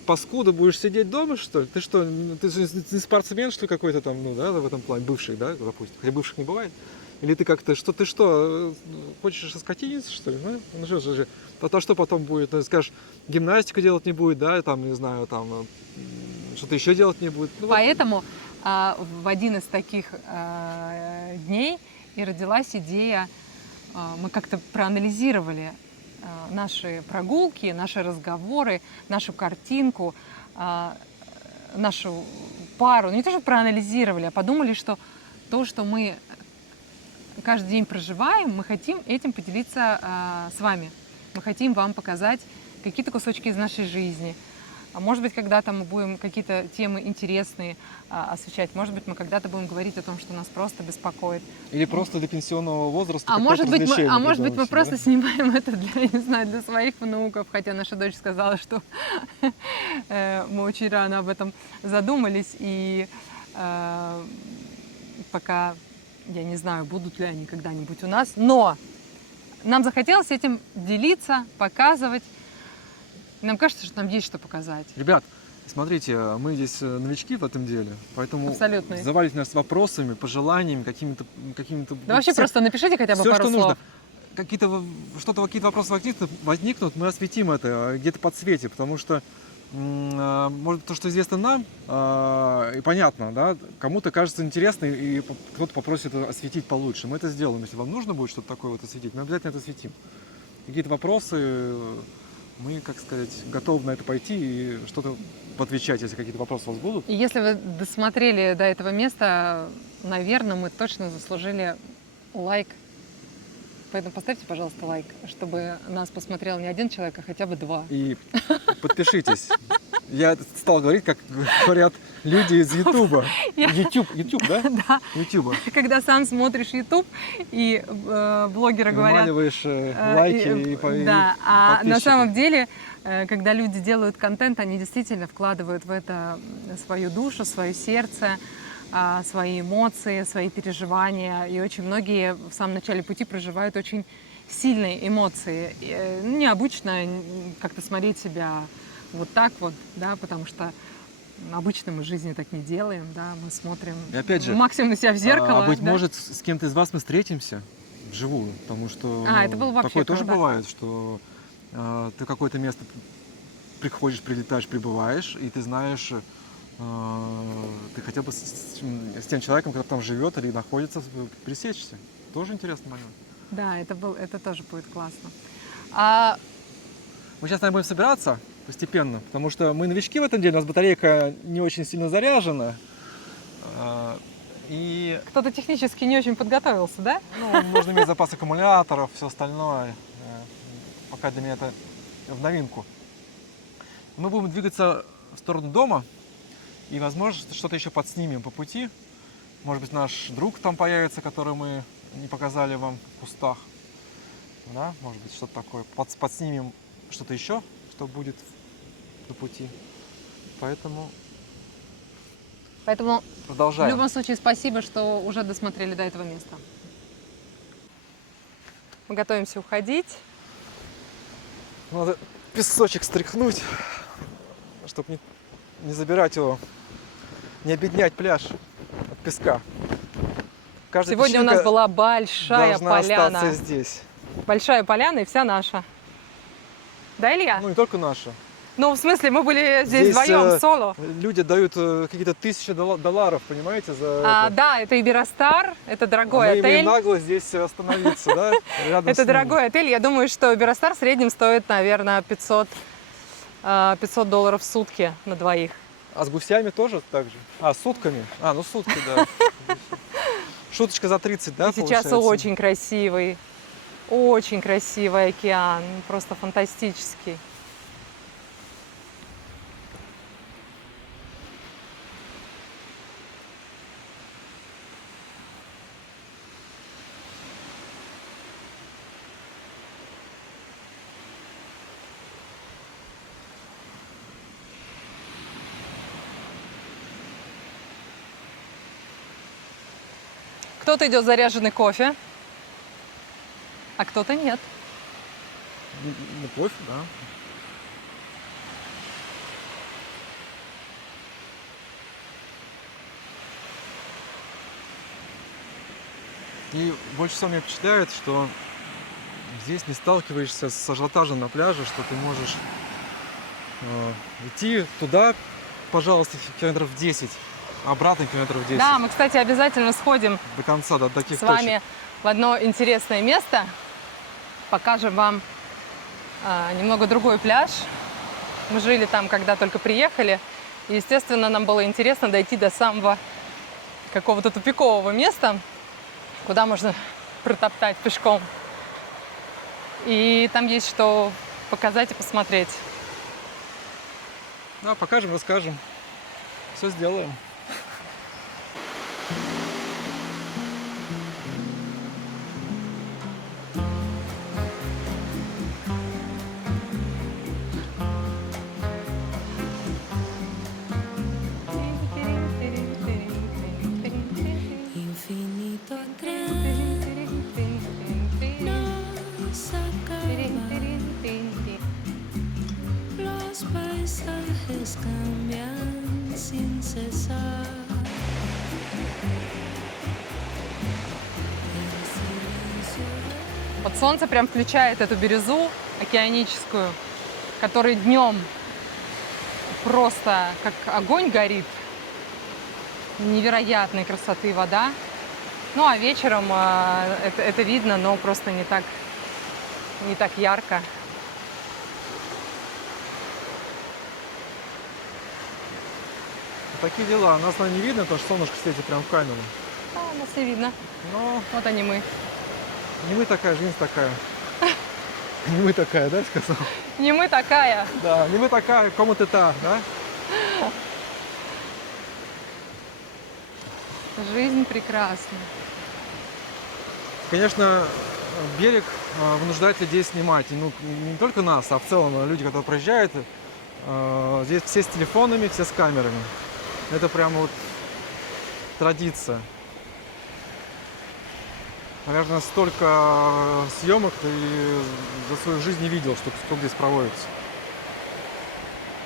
паскуда, будешь сидеть дома, что ли? Ты что, ты не спортсмен, что ли, какой-то там, в этом плане, бывший, да, допустим? Хотя бывших не бывает. Или ты как-то, хочешь оскотиниться, что ли? Ну что потом будет? Скажешь, гимнастику делать не будет, да, там, не знаю, там, что-то еще делать не будет. Поэтому в один из таких дней и родилась идея, мы как-то проанализировали наши прогулки, наши разговоры, нашу картинку, нашу пару. Не то, что проанализировали, а подумали, что то, что мы каждый день проживаем, мы хотим этим поделиться с вами. Мы хотим вам показать какие-то кусочки из нашей жизни. Может быть, когда-то мы будем какие-то темы интересные освещать. Может быть, мы когда-то будем говорить о том, что нас просто беспокоит. Или просто до пенсионного возраста. А может быть, мы просто снимаем это для своих внуков. Хотя наша дочь сказала, что мы очень рано об этом задумались. И пока я не знаю, будут ли они когда-нибудь у нас. Но нам захотелось этим делиться, показывать. Нам кажется, что нам есть что показать. Ребят, Смотрите, мы здесь новички в этом деле, поэтому Абсолютно. задавайте нас вопросами, пожеланиями, какими-то... Да вообще просто напишите хотя бы все, пару что слов. нужно. Какие-то вопросы возникнут, мы осветим это, где-то подсветим, потому что, может, то, что известно нам, и понятно, да, кому-то кажется интересно, и кто-то попросит осветить получше. Мы это сделаем. Если вам нужно будет что-то такое вот осветить, мы обязательно это осветим. Какие-то вопросы, мы, как сказать, готовы на это пойти и что-то поотвечать, если какие-то вопросы у вас будут. И если вы досмотрели до этого места, наверное, мы точно заслужили лайк. Поэтому поставьте, пожалуйста, лайк, чтобы нас посмотрел не один человек, а хотя бы 2. И подпишитесь. Я стал говорить, как говорят люди из Ютуба. YouTube, да? Да. Ютуба. Когда сам смотришь YouTube, и блогеры говорят... Вымаливаешь лайки и Да, а на подписчиков. самом деле, когда люди делают контент, они действительно вкладывают в это свою душу, свое сердце, свои эмоции, свои переживания. И очень многие в самом начале пути проживают очень сильные эмоции. Необычно как-то смотреть себя вот так вот, да, потому что обычно мы в жизни так не делаем, да, мы смотрим И опять же, максимум на себя в зеркало. быть да. может, с кем-то из вас мы встретимся вживую, потому что это было вообще такое тоже круто. бывает, что ты в какое-то место приходишь, прилетаешь, прибываешь, и ты знаешь, ты хотя бы с тем человеком, который там живет или находится, пересечься. Тоже интересный момент. Да, это тоже будет классно. Мы сейчас, наверное, будем собираться постепенно, потому что мы новички в этом деле, у нас батарейка не очень сильно заряжена. И Кто-то технически не очень подготовился, да? нужно иметь запас аккумуляторов, все остальное. Пока для меня это в новинку. Мы будем двигаться в сторону дома, и, возможно, что-то еще подснимем по пути. Может быть, наш друг там появится, который мы не показали вам в кустах. Да, может быть, что-то такое. Подснимем что-то еще, что будет по пути. Поэтому Поэтому в продолжаем. любом случае спасибо, что уже досмотрели до этого места. Мы готовимся уходить. Надо песочек стряхнуть, чтобы не забирать его, не обеднять пляж от песка. Каждая Сегодня у нас песчинка была большая должна поляна. остаться здесь. Большая поляна и вся наша. Да, Илья? Ну, не только наша. Ну, в смысле, мы были здесь вдвоем, соло. Люди дают какие-то тысячи долларов, понимаете, за это. Да, это Иберостар, это А дорогой мы отель. имеем наглость здесь остановиться, да? Рядом с Это ними. дорогой отель. Я думаю, что Иберостар в среднем стоит, наверное, $500 в сутки на двоих. А с гусями тоже так же? А, с сутками? Ну сутки, да. Шуточка за 30, да, И сейчас получается? очень красивый океан, просто фантастический. Кто-то идет заряженный кофе, а кто-то нет. Ну, кофе, да. И больше всего меня впечатляет, что здесь не сталкиваешься с ажиотажем на пляже, что ты можешь идти туда, пожалуйста, километров 10, а обратно километров 10. Да, мы, кстати, обязательно сходим До конца, до таких с вами в одно интересное место. Покажем вам немного другой пляж. Мы жили там, когда только приехали. И, естественно, нам было интересно дойти до самого какого-то тупикового места, куда можно протоптать пешком. И там есть что показать и посмотреть. Да, покажем, расскажем. Все сделаем. Infinito tren nos acaba. Los paisajes cambian. c'est ça. Вот солнце прям включает эту бирюзу океаническую, который днем просто как огонь горит. Невероятной красоты вода. Ну а вечером это видно, но просто не так ярко. Такие дела. Нас, наверное, не видно, потому что солнышко светит прям в камеру. А, нас не видно. Но Вот они мы. не мы такая, жизнь такая. Не мы такая, да, сказал? Не мы такая. Да, не мы такая, кому ты та, да? Жизнь прекрасна. Конечно, берег вынуждает людей снимать. И, ну, не только нас, а в целом люди, которые проезжают, здесь все с телефонами, все с камерами. Это прям вот традиция. Наверное, столько съемок ты за свою жизнь не видел, что сколько здесь проводится.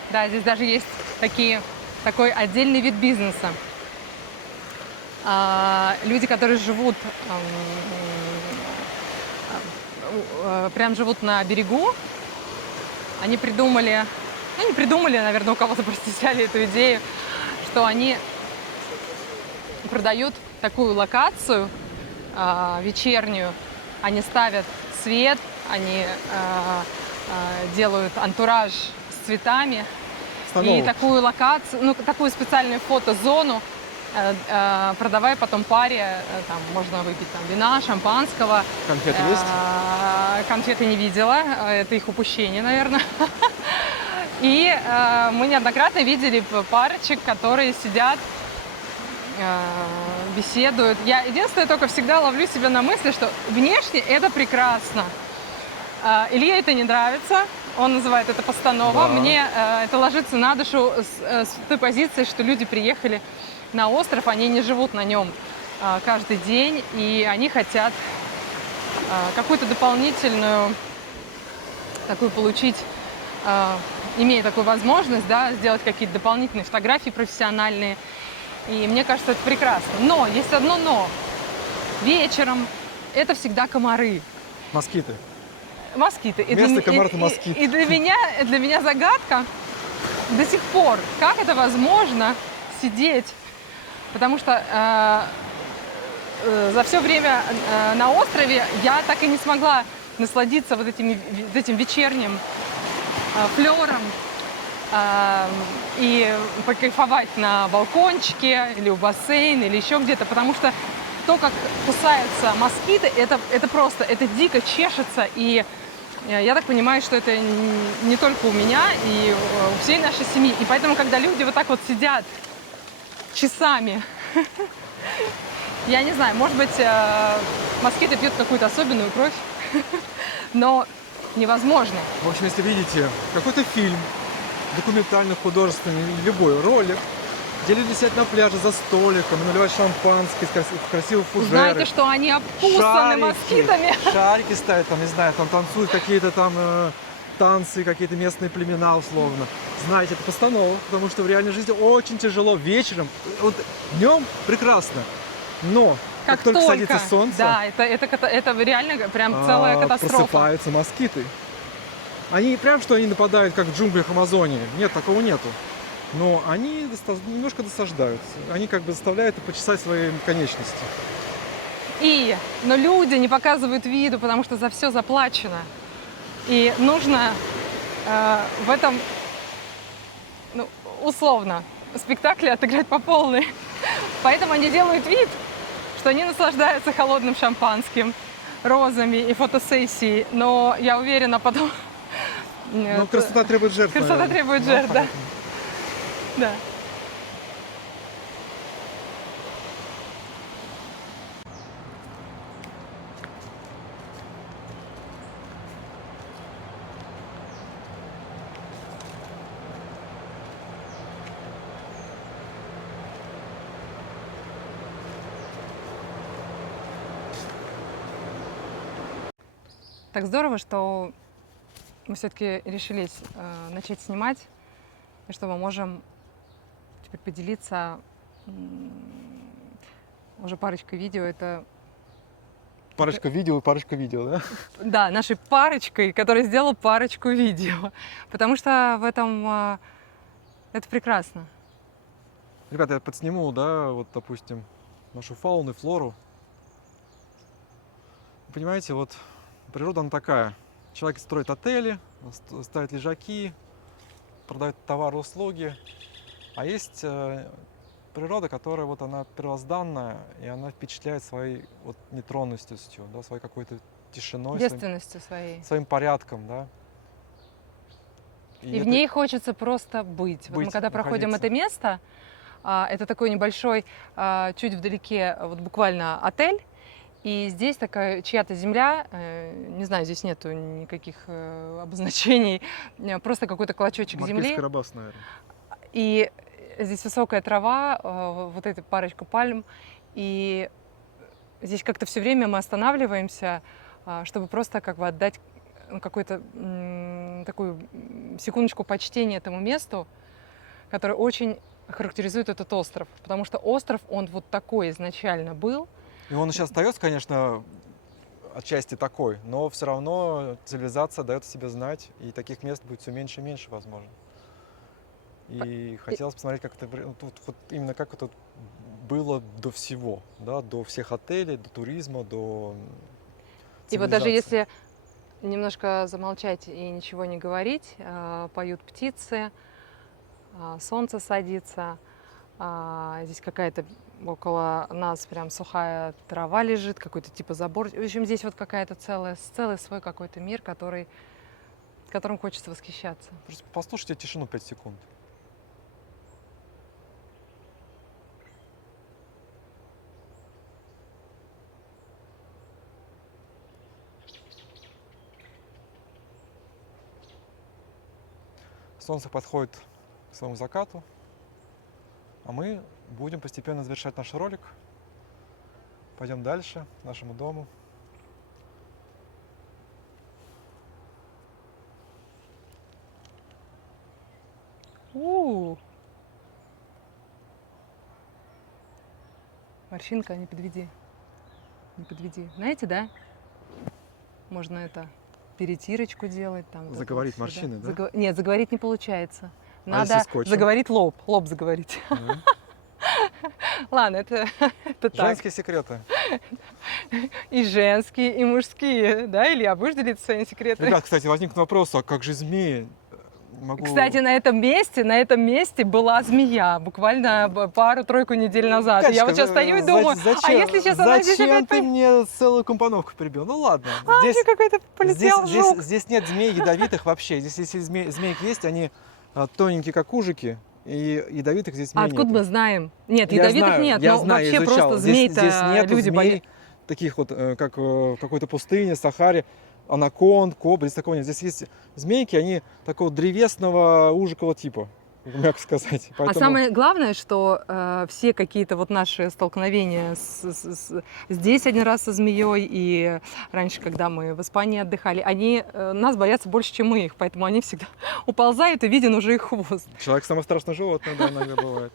Да, здесь даже есть такой отдельный вид бизнеса. Люди, которые живут, прям живут на берегу, они придумали, ну не придумали, наверное, у кого-то просто взяли эту идею, что они продают такую локацию вечернюю, они ставят свет, они делают антураж с цветами. И такую локацию, ну, такую специальную фотозону продавай потом паре, там можно выпить там, вина, шампанского. Конфеты есть? Конфеты не видела, это их упущение, наверное. И мы неоднократно видели парочек, которые сидят, беседуют. Я единственное только всегда ловлю себя на мысли, что внешне это прекрасно. Илье это не нравится, он называет это постанова. Да. Мне это ложится на душу с той позиции, что люди приехали на остров, они не живут на нем каждый день, и они хотят какую-то дополнительную такую получить, имея такую возможность, да, сделать какие-то дополнительные фотографии профессиональные. И мне кажется, это прекрасно. Но есть одно но. Вечером это всегда комары. Москиты. Москиты. Вместо комар это москиты. И для меня загадка до сих пор, как это возможно сидеть. Потому что за все время на острове я так и не смогла насладиться вот этим вечерним флером и покайфовать на балкончике или у бассейна или еще где-то, потому что то, как кусаются москиты, это просто, это дико чешется, и я так понимаю, что это не только у меня, и у всей нашей семьи. И поэтому, когда люди вот так вот сидят часами, я не знаю, может быть, москиты пьют какую-то особенную кровь, но невозможно. В общем, если видите какой-то фильм, документальный, художественный, любой ролик, где люди сидят на пляже за столиком, наливают шампанское в красивые фужеры. Знаете, что они обкусаны москитами. Шарики ставят, там, не знаю, там танцуют какие-то там танцы, какие-то местные племена условно. Знаете, это постанова, потому что в реальной жизни очень тяжело вечером. Вот днем прекрасно, но как только садится солнце, да, это реально прям целая катастрофа. Просыпаются москиты. Они прям что они нападают, как в джунглях Амазонии. Нет, такого нету. Но они немножко досаждают. Они как бы заставляют почесать свои конечности. Но люди не показывают виду, потому что за все заплачено. И нужно в этом, ну, условно, спектакле отыграть по полной. Поэтому они делают вид, что они наслаждаются холодным шампанским, розами и фотосессией. Но я уверена, потом... Ну, красота требует жертв. Красота наверное. требует жертв, да. Да. Так здорово, что мы все-таки решились начать снимать, и что мы можем и поделиться уже парочкой видео. Это, Парочка видео и парочка видео, да? да, нашей парочкой, которая сделала парочку видео. Потому что в этом это прекрасно. Ребята, я подсниму, да, вот, допустим, нашу фауну и флору. Понимаете, вот природа она такая. Человек строит отели, ставит лежаки, продает товары, услуги. А есть природа, которая вот она первозданная, и она впечатляет своей вот нетронностью, да, своей какой-то тишиной, Девственностью своей. своим порядком, да. И в ней хочется просто быть. Вот мы Быть, когда проходим находиться. это место, это такой небольшой, чуть вдалеке, вот буквально отель, и здесь такая чья-то земля, не знаю, здесь нету никаких обозначений, просто какой-то клочочек земли. Маркиз Карабас, наверное. И здесь высокая трава, вот эта парочка пальм, и здесь как-то все время мы останавливаемся, чтобы просто как бы отдать какую-то такую секундочку почтения этому месту, которое очень характеризует этот остров. Потому что остров, он вот такой изначально был. И он сейчас остается, конечно, отчасти такой, но все равно цивилизация дает о себе знать, и таких мест будет все меньше и меньше, возможно. И хотелось посмотреть, как это, вот именно как это было до всего, да, до всех отелей, до туризма, до И вот даже цивилизации. если немножко замолчать и ничего не говорить, поют птицы, солнце садится, здесь какая-то около нас прям сухая трава лежит, какой-то типа забор. В общем, здесь вот какая-то целый свой какой-то мир, которым хочется восхищаться. Просто послушайте тишину 5 секунд. Солнце подходит к своему закату, а мы будем постепенно завершать наш ролик. Пойдем дальше, к нашему дому. Морщинка, не подведи. Не подведи. Знаете, да? Можно это перетирочку делать. Там, вот это Заговорить вот всё, морщины, да? Нет, заговорить не получается. А Надо если скотчем? заговорить лоб заговорить. Да. Ладно, это так. Женские секреты. И женские, и мужские. Да, Илья, будешь делиться своими секретами? Ребят, кстати, возник вопрос, а как же змеи? Могу... Кстати, на этом месте была змея, буквально пару-тройку недель назад. И я вот сейчас стою и думаю, а если сейчас она здесь Зачем опять ты мне целую компоновку перебил? Ну ладно. здесь какой-то полетел жук. Здесь нет змей ядовитых вообще. Здесь, если змейки есть, они тоненькие, как ужики, и ядовитых здесь змей А откуда нету. мы знаем? Нет, Я ядовитых знаю, нет, я но знаю, я вообще изучал. просто Здесь змей-то нету люди змей, боятся. таких вот, как в какой-то пустыне, Сахаре, анаконд, кобра, здесь такого нет. Здесь есть змейки, они такого древесного ужикового типа, мягко сказать. А Поэтому самое главное, что все какие-то вот наши столкновения здесь один раз со змеей и раньше, когда мы в Испании отдыхали, они нас боятся больше, чем мы их, поэтому они всегда уползают и виден уже их хвост. человек самое страшное животное, да, иногда бывает.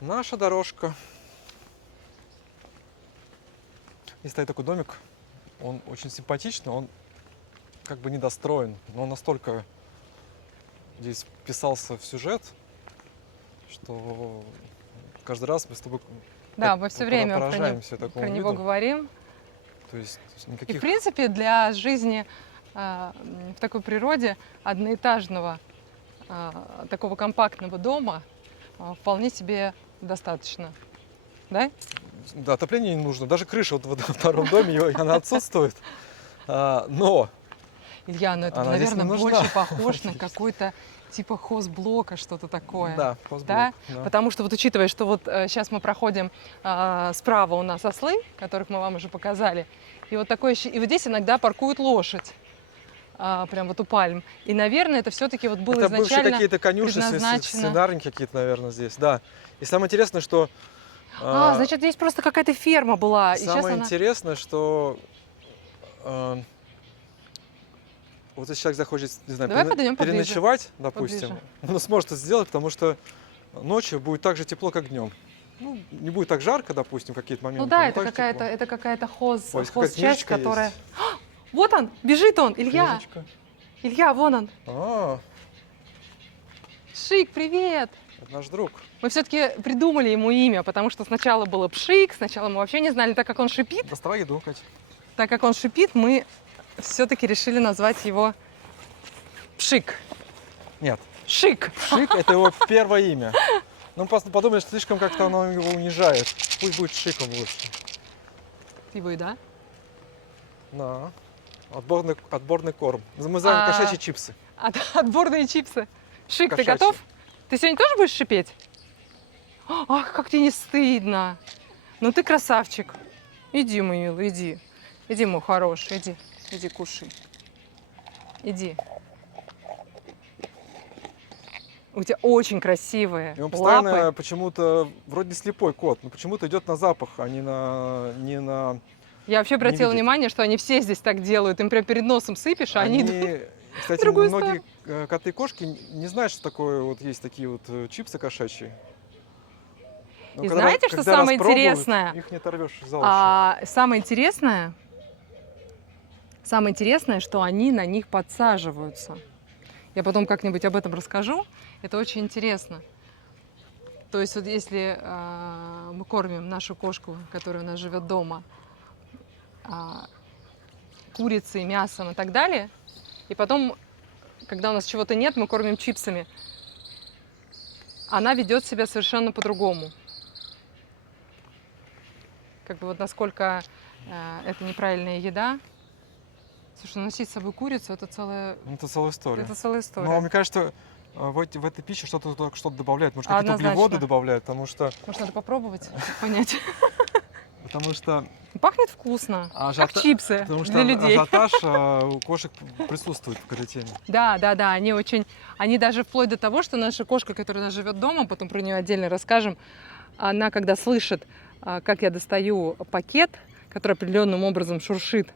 Наша дорожка. Здесь стоит такой домик. Он очень симпатичный, он как бы недостроен, но он настолько здесь вписался в сюжет, что каждый раз мы с тобой Да, мы все время поражаемся такому про него виду. говорим. То есть И, никаких... в принципе, для жизни в такой природе одноэтажного такого компактного дома вполне себе достаточно. Да? Да, отопление не нужно. Даже крыша вот во втором доме, она отсутствует. Но Илья, ну это, Она здесь наверное, не нужна. больше похож на какой-то типа хозблока, что-то такое. да, хозблок, Да? да. Потому что вот учитывая, что вот сейчас мы проходим справа у нас ослы, которых мы вам уже показали, и вот такое и вот здесь иногда паркуют лошадь. Прям вот у пальм. И, наверное, это все-таки вот было Это бывшие изначально какие-то конюшни, предназначено. свинарники какие-то, наверное, здесь, да. И самое интересное, что... Значит, здесь просто какая-то ферма была. И сейчас самое она... интересное, что вот если человек захочет, не знаю, Давай подойдем поближе. переночевать, допустим, Поближе. он сможет это сделать, потому что ночью будет так же тепло, как днем. Ну, не будет так жарко, допустим, в какие-то моменты. Ну да, но это так же какая-то, тепло. это какая-то Ой, какая-то хозчасть, книжечка которая... есть. Вот он, бежит он, Илья. Книжечка. Илья, вон он. А, Шик, привет. это наш друг. Мы все-таки придумали ему имя, потому что сначала было Пшик, сначала мы вообще не знали, так как он шипит. Доставай еду, Кать. Так как он шипит, мы все-таки решили назвать его Пшик. Нет, Шик. Шик — это его первое имя. Ну, подумаешь, слишком как-то оно его унижает. Пусть будет Шиком лучше. Его еда. Да. Отборный корм. Мы называем А. кошачьи чипсы. Отборные чипсы. Шик, ты Кошачьи. готов? Ты сегодня тоже будешь шипеть? Ах, как тебе не стыдно. Ну ты красавчик. Иди, мой милый, иди. Иди, мой хороший, иди. Иди, кушай. Иди. У тебя очень красивые И он постоянно лапы. почему-то, вроде слепой кот, но почему-то идет на запах, а не на... Я вообще обратила видит. внимание, что они все здесь так делают. Им прям перед носом сыпешь, а они идут. Кстати, другую многие коты и кошки не знают, что такое вот есть такие вот чипсы кошачьи. Но И знаете, что самое распробуют, интересное? Их не оторвешь за уши. Самое интересное, что они на них подсаживаются. Я потом как-нибудь об этом расскажу. Это очень интересно. То есть вот если мы кормим нашу кошку, которая у нас живет дома, курицей, мясом и так далее, и потом, когда у нас чего-то нет, мы кормим чипсами, она ведет себя совершенно по-другому. Как бы вот насколько это неправильная еда. Слушай, носить с собой курицу — это целая история. Это целая история. Но мне кажется, в этой пище что-то добавляют. Может, какие-то Однозначно. углеводы добавляют, потому что... Может, надо попробовать, понять. Потому что, Пахнет вкусно, как чипсы потому что для людей. ажиотаж у кошек присутствует в этой теме. Да, они даже вплоть до того, что наша кошка, которая у нас живет дома, потом про нее отдельно расскажем, она, когда слышит, как я достаю пакет, который определенным образом шуршит,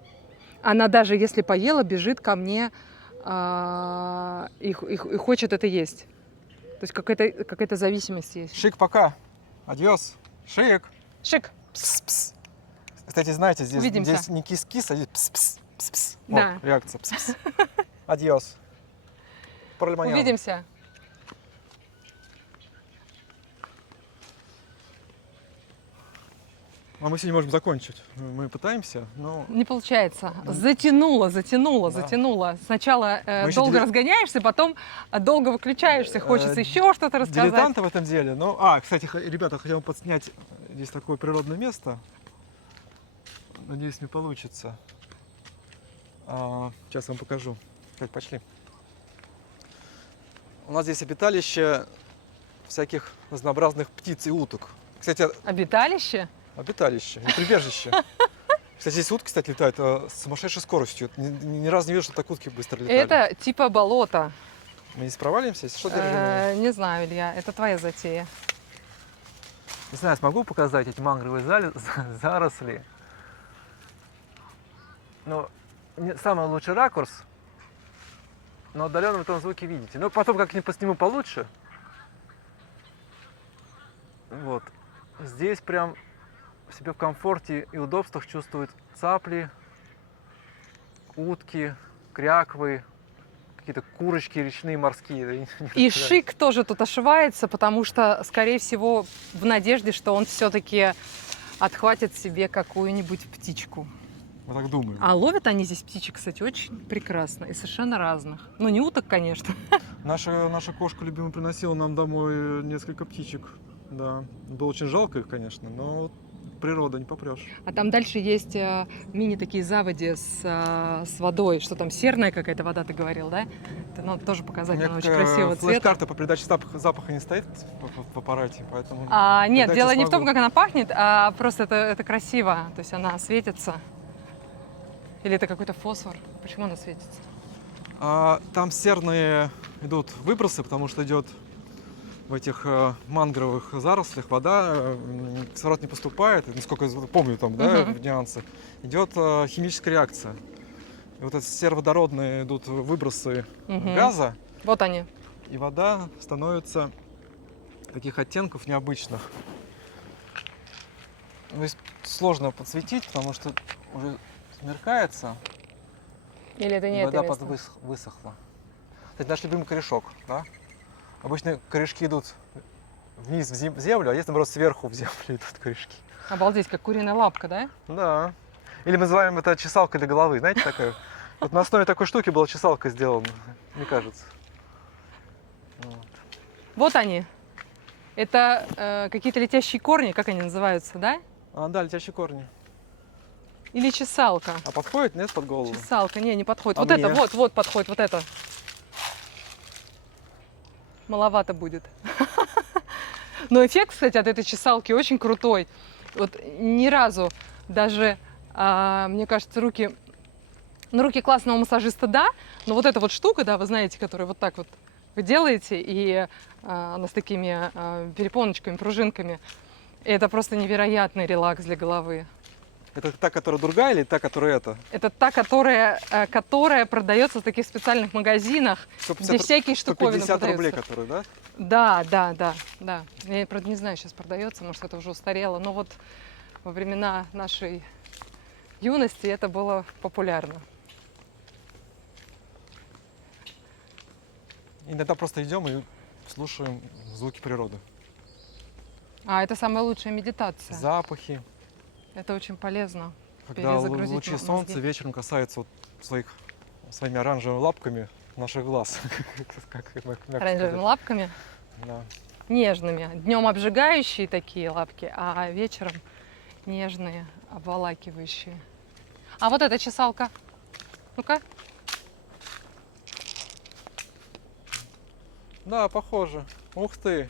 она даже если поела, бежит ко мне и хочет это есть. То есть какая-то зависимость есть. Шик, пока. Адьос. Шик. Шик. Пс-пс. Кстати, знаете, Увидимся. здесь не кис-кис, а здесь пс-пс. Пс-пс. Да. Вот, реакция. Пс-пс. Адьос. Пролиманян. Увидимся. А мы сегодня можем закончить. Мы пытаемся, но... Не получается. Затянуло. Да. Сначала Мы долго еще разгоняешься, потом долго выключаешься, хочется еще что-то рассказать. Дилетанты в этом деле. Ну, кстати, ребята, хотел подснять здесь такое природное место. Надеюсь, мне получится. Сейчас вам покажу. Так, пошли. У нас здесь обиталище всяких разнообразных птиц и уток. Кстати, Обиталище? обиталище, не прибежище. Кстати, здесь утки, кстати, летают с сумасшедшей скоростью. Ни разу не видел, что так утки быстро летали. Это типа болото. Мы не провалимся? Если что, держи меня. Не знаю, Илья, это твоя затея. Не знаю, смогу показать эти мангровые заросли. Но не самый лучший ракурс, но отдаленно в этом звуке видите. Но потом как-нибудь посниму получше. Вот. Здесь прям себя в комфорте и удобствах чувствуют цапли, утки, кряквы, какие-то курочки речные, морские. И Шик тоже тут ошивается, потому что, скорее всего, в надежде, что он все-таки отхватит себе какую-нибудь птичку. Мы так думаем. А ловят они здесь птичек, кстати, очень прекрасно и совершенно разных. Ну, не уток, конечно. Наша кошка любимая приносила нам домой несколько птичек. Да. Было очень жалко их, конечно, но вот природа, не попрешь. А там дальше есть мини такие заводи с водой. Что там, серная какая-то вода, ты говорил, да? Это надо тоже показать, она очень красивого цвета. Флеш-карта по передаче запаха не стоит в аппарате, поэтому... Нет, передать дело не не в том, смогу. как она пахнет, а просто это красиво. То есть она светится. Или это какой-то фосфор? Почему она светится? Там серные идут выбросы, потому что идет в этих мангровых зарослях вода, кислород не поступает, насколько я помню там, да, Мгм. в нюансы, идет химическая реакция. И вот эти сероводородные идут выбросы Мгм. газа, Вот они. и вода становится таких оттенков необычных. Ну, здесь сложно подсветить, потому что уже смеркается, Или это и не вода это место? высохла. Это наш любимый корешок, да? Обычно корешки идут вниз в землю, а здесь, наоборот, сверху в землю идут корешки. Обалдеть, как куриная лапка, да? Да. Или мы называем это чесалкой для головы, знаете, такая. Вот на основе такой штуки была чесалка сделана, мне кажется. Вот. Вот они. Это какие-то летящие корни, как они называются, да? Да, летящие корни. Или чесалка? А подходит, нет, под голову? Чесалка, не подходит. А Вот это, мне? вот подходит, вот это. Маловато будет. Но эффект, кстати, от этой чесалки очень крутой. Вот ни разу даже, мне кажется, руки классного массажиста, да, но вот эта вот штука, да, вы знаете, которую вот так вот вы делаете, и она с такими перепоночками, пружинками, это просто невероятный релакс для головы. Это та, которая другая, или та, которая это? Это та, которая продается в таких специальных магазинах, где всякие штуковины 150 рублей, продаются. которые, да? Да. Я, правда, не знаю, сейчас продается, может, это уже устарело, но вот во времена нашей юности это было популярно. Иногда просто идем и слушаем звуки природы. Это самая лучшая медитация. Запахи. Это очень полезно. Когда Перезагрузить лучи мозги. солнца вечером касаются вот своими оранжевыми лапками наших глаз. Как мягко Оранжевыми сказать. лапками, Да. нежными. Днем обжигающие такие лапки, а вечером нежные, обволакивающие. А вот эта чесалка. Ну-ка. Да, похоже. Ух ты.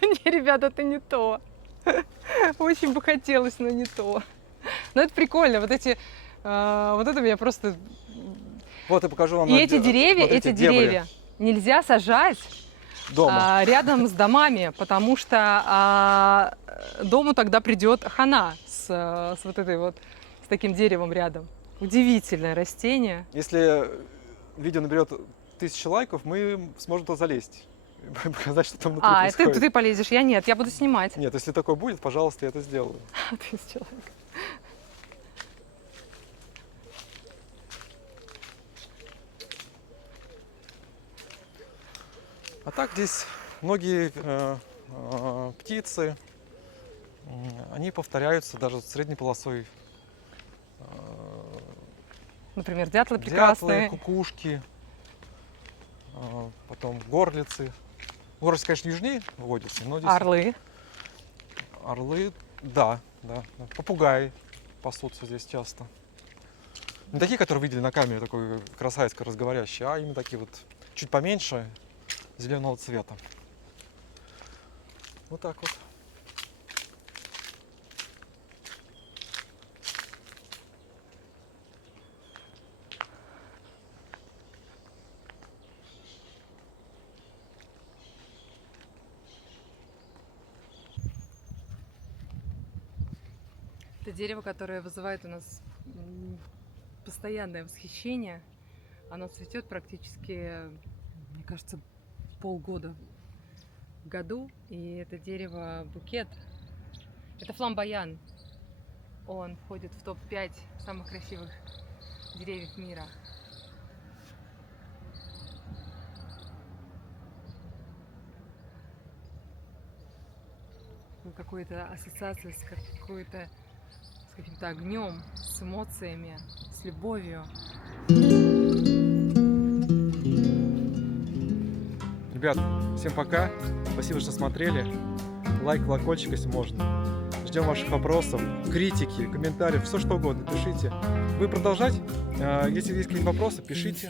Не, ребята, это не то. Очень бы хотелось, но не то. Но это прикольно. Вот это меня просто... Вот я покажу вам. И эти деревья, дебри нельзя сажать дома. рядом с домами, потому что дому тогда придет хана с вот этой вот, с таким деревом рядом. Удивительное растение. Если видео наберет 1000 лайков, мы сможем туда залезть. Показать, что там внутри происходит. Ты полезешь, я нет, я буду снимать. Нет, если такое будет, пожалуйста, я это сделаю. 1000 человек. А так здесь многие птицы, они повторяются даже с средней полосой. Например, дятлы Дятлы, прекрасные. кукушки, потом горлицы. Горлицы, конечно, южнее водятся, но здесь Орлы. орлы, да. Попугаи пасутся здесь часто. Не такие, которые видели на камере, такой красавец разговорящий, а именно такие вот чуть поменьше, зеленого цвета. Вот так вот. Это дерево, которое вызывает у нас постоянное восхищение. Оно цветет практически, мне кажется, полгода в году. И это дерево букет. Это фламбоян. Он входит в топ-5 самых красивых деревьев мира. Какой-то ассоциация с каким-то огнем, с эмоциями, с любовью. Ребят, всем пока. Спасибо, что смотрели. Лайк, колокольчик, если можно. Ждем ваших вопросов, критики, комментариев, все что угодно. Пишите. Вы продолжать? Если есть какие-то вопросы, пишите.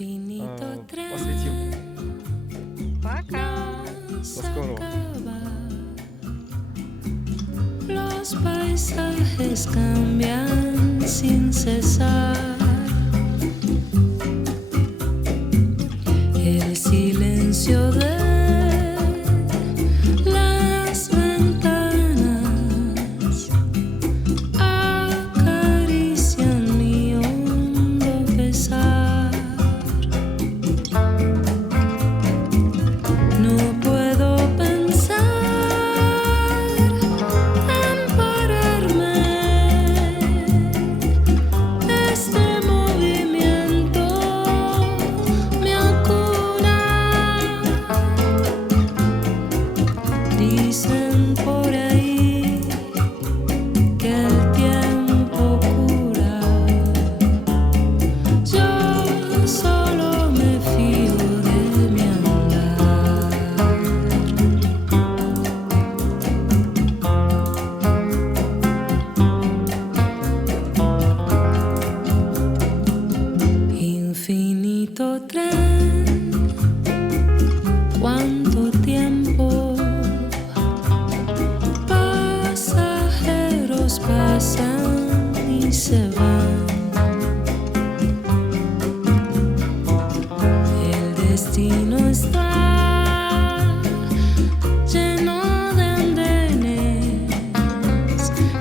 Осветим. Пока! До скорого. Los paisajes cambian sin cesar. El silencio de las ventanas acarician mi hombro. pasos pasan y se van. El destino está lleno de andenes,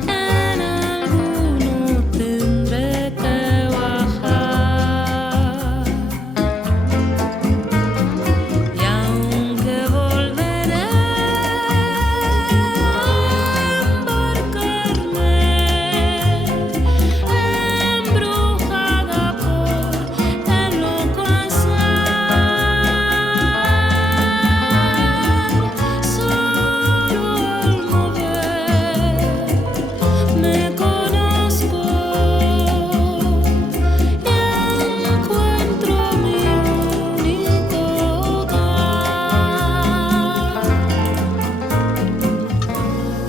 en alguno tendré que bajar. Y aunque volveré a embarcarme, embrujada por el loco azar, solo al mover me conozco y encuentro mi único hogar.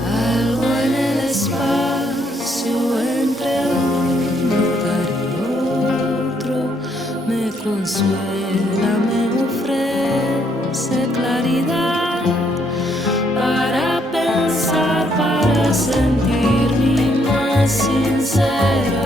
Algo en el espacio entre un lugar y otro me consuela, me ofrece claridad para pensar, para sentir mi más sincera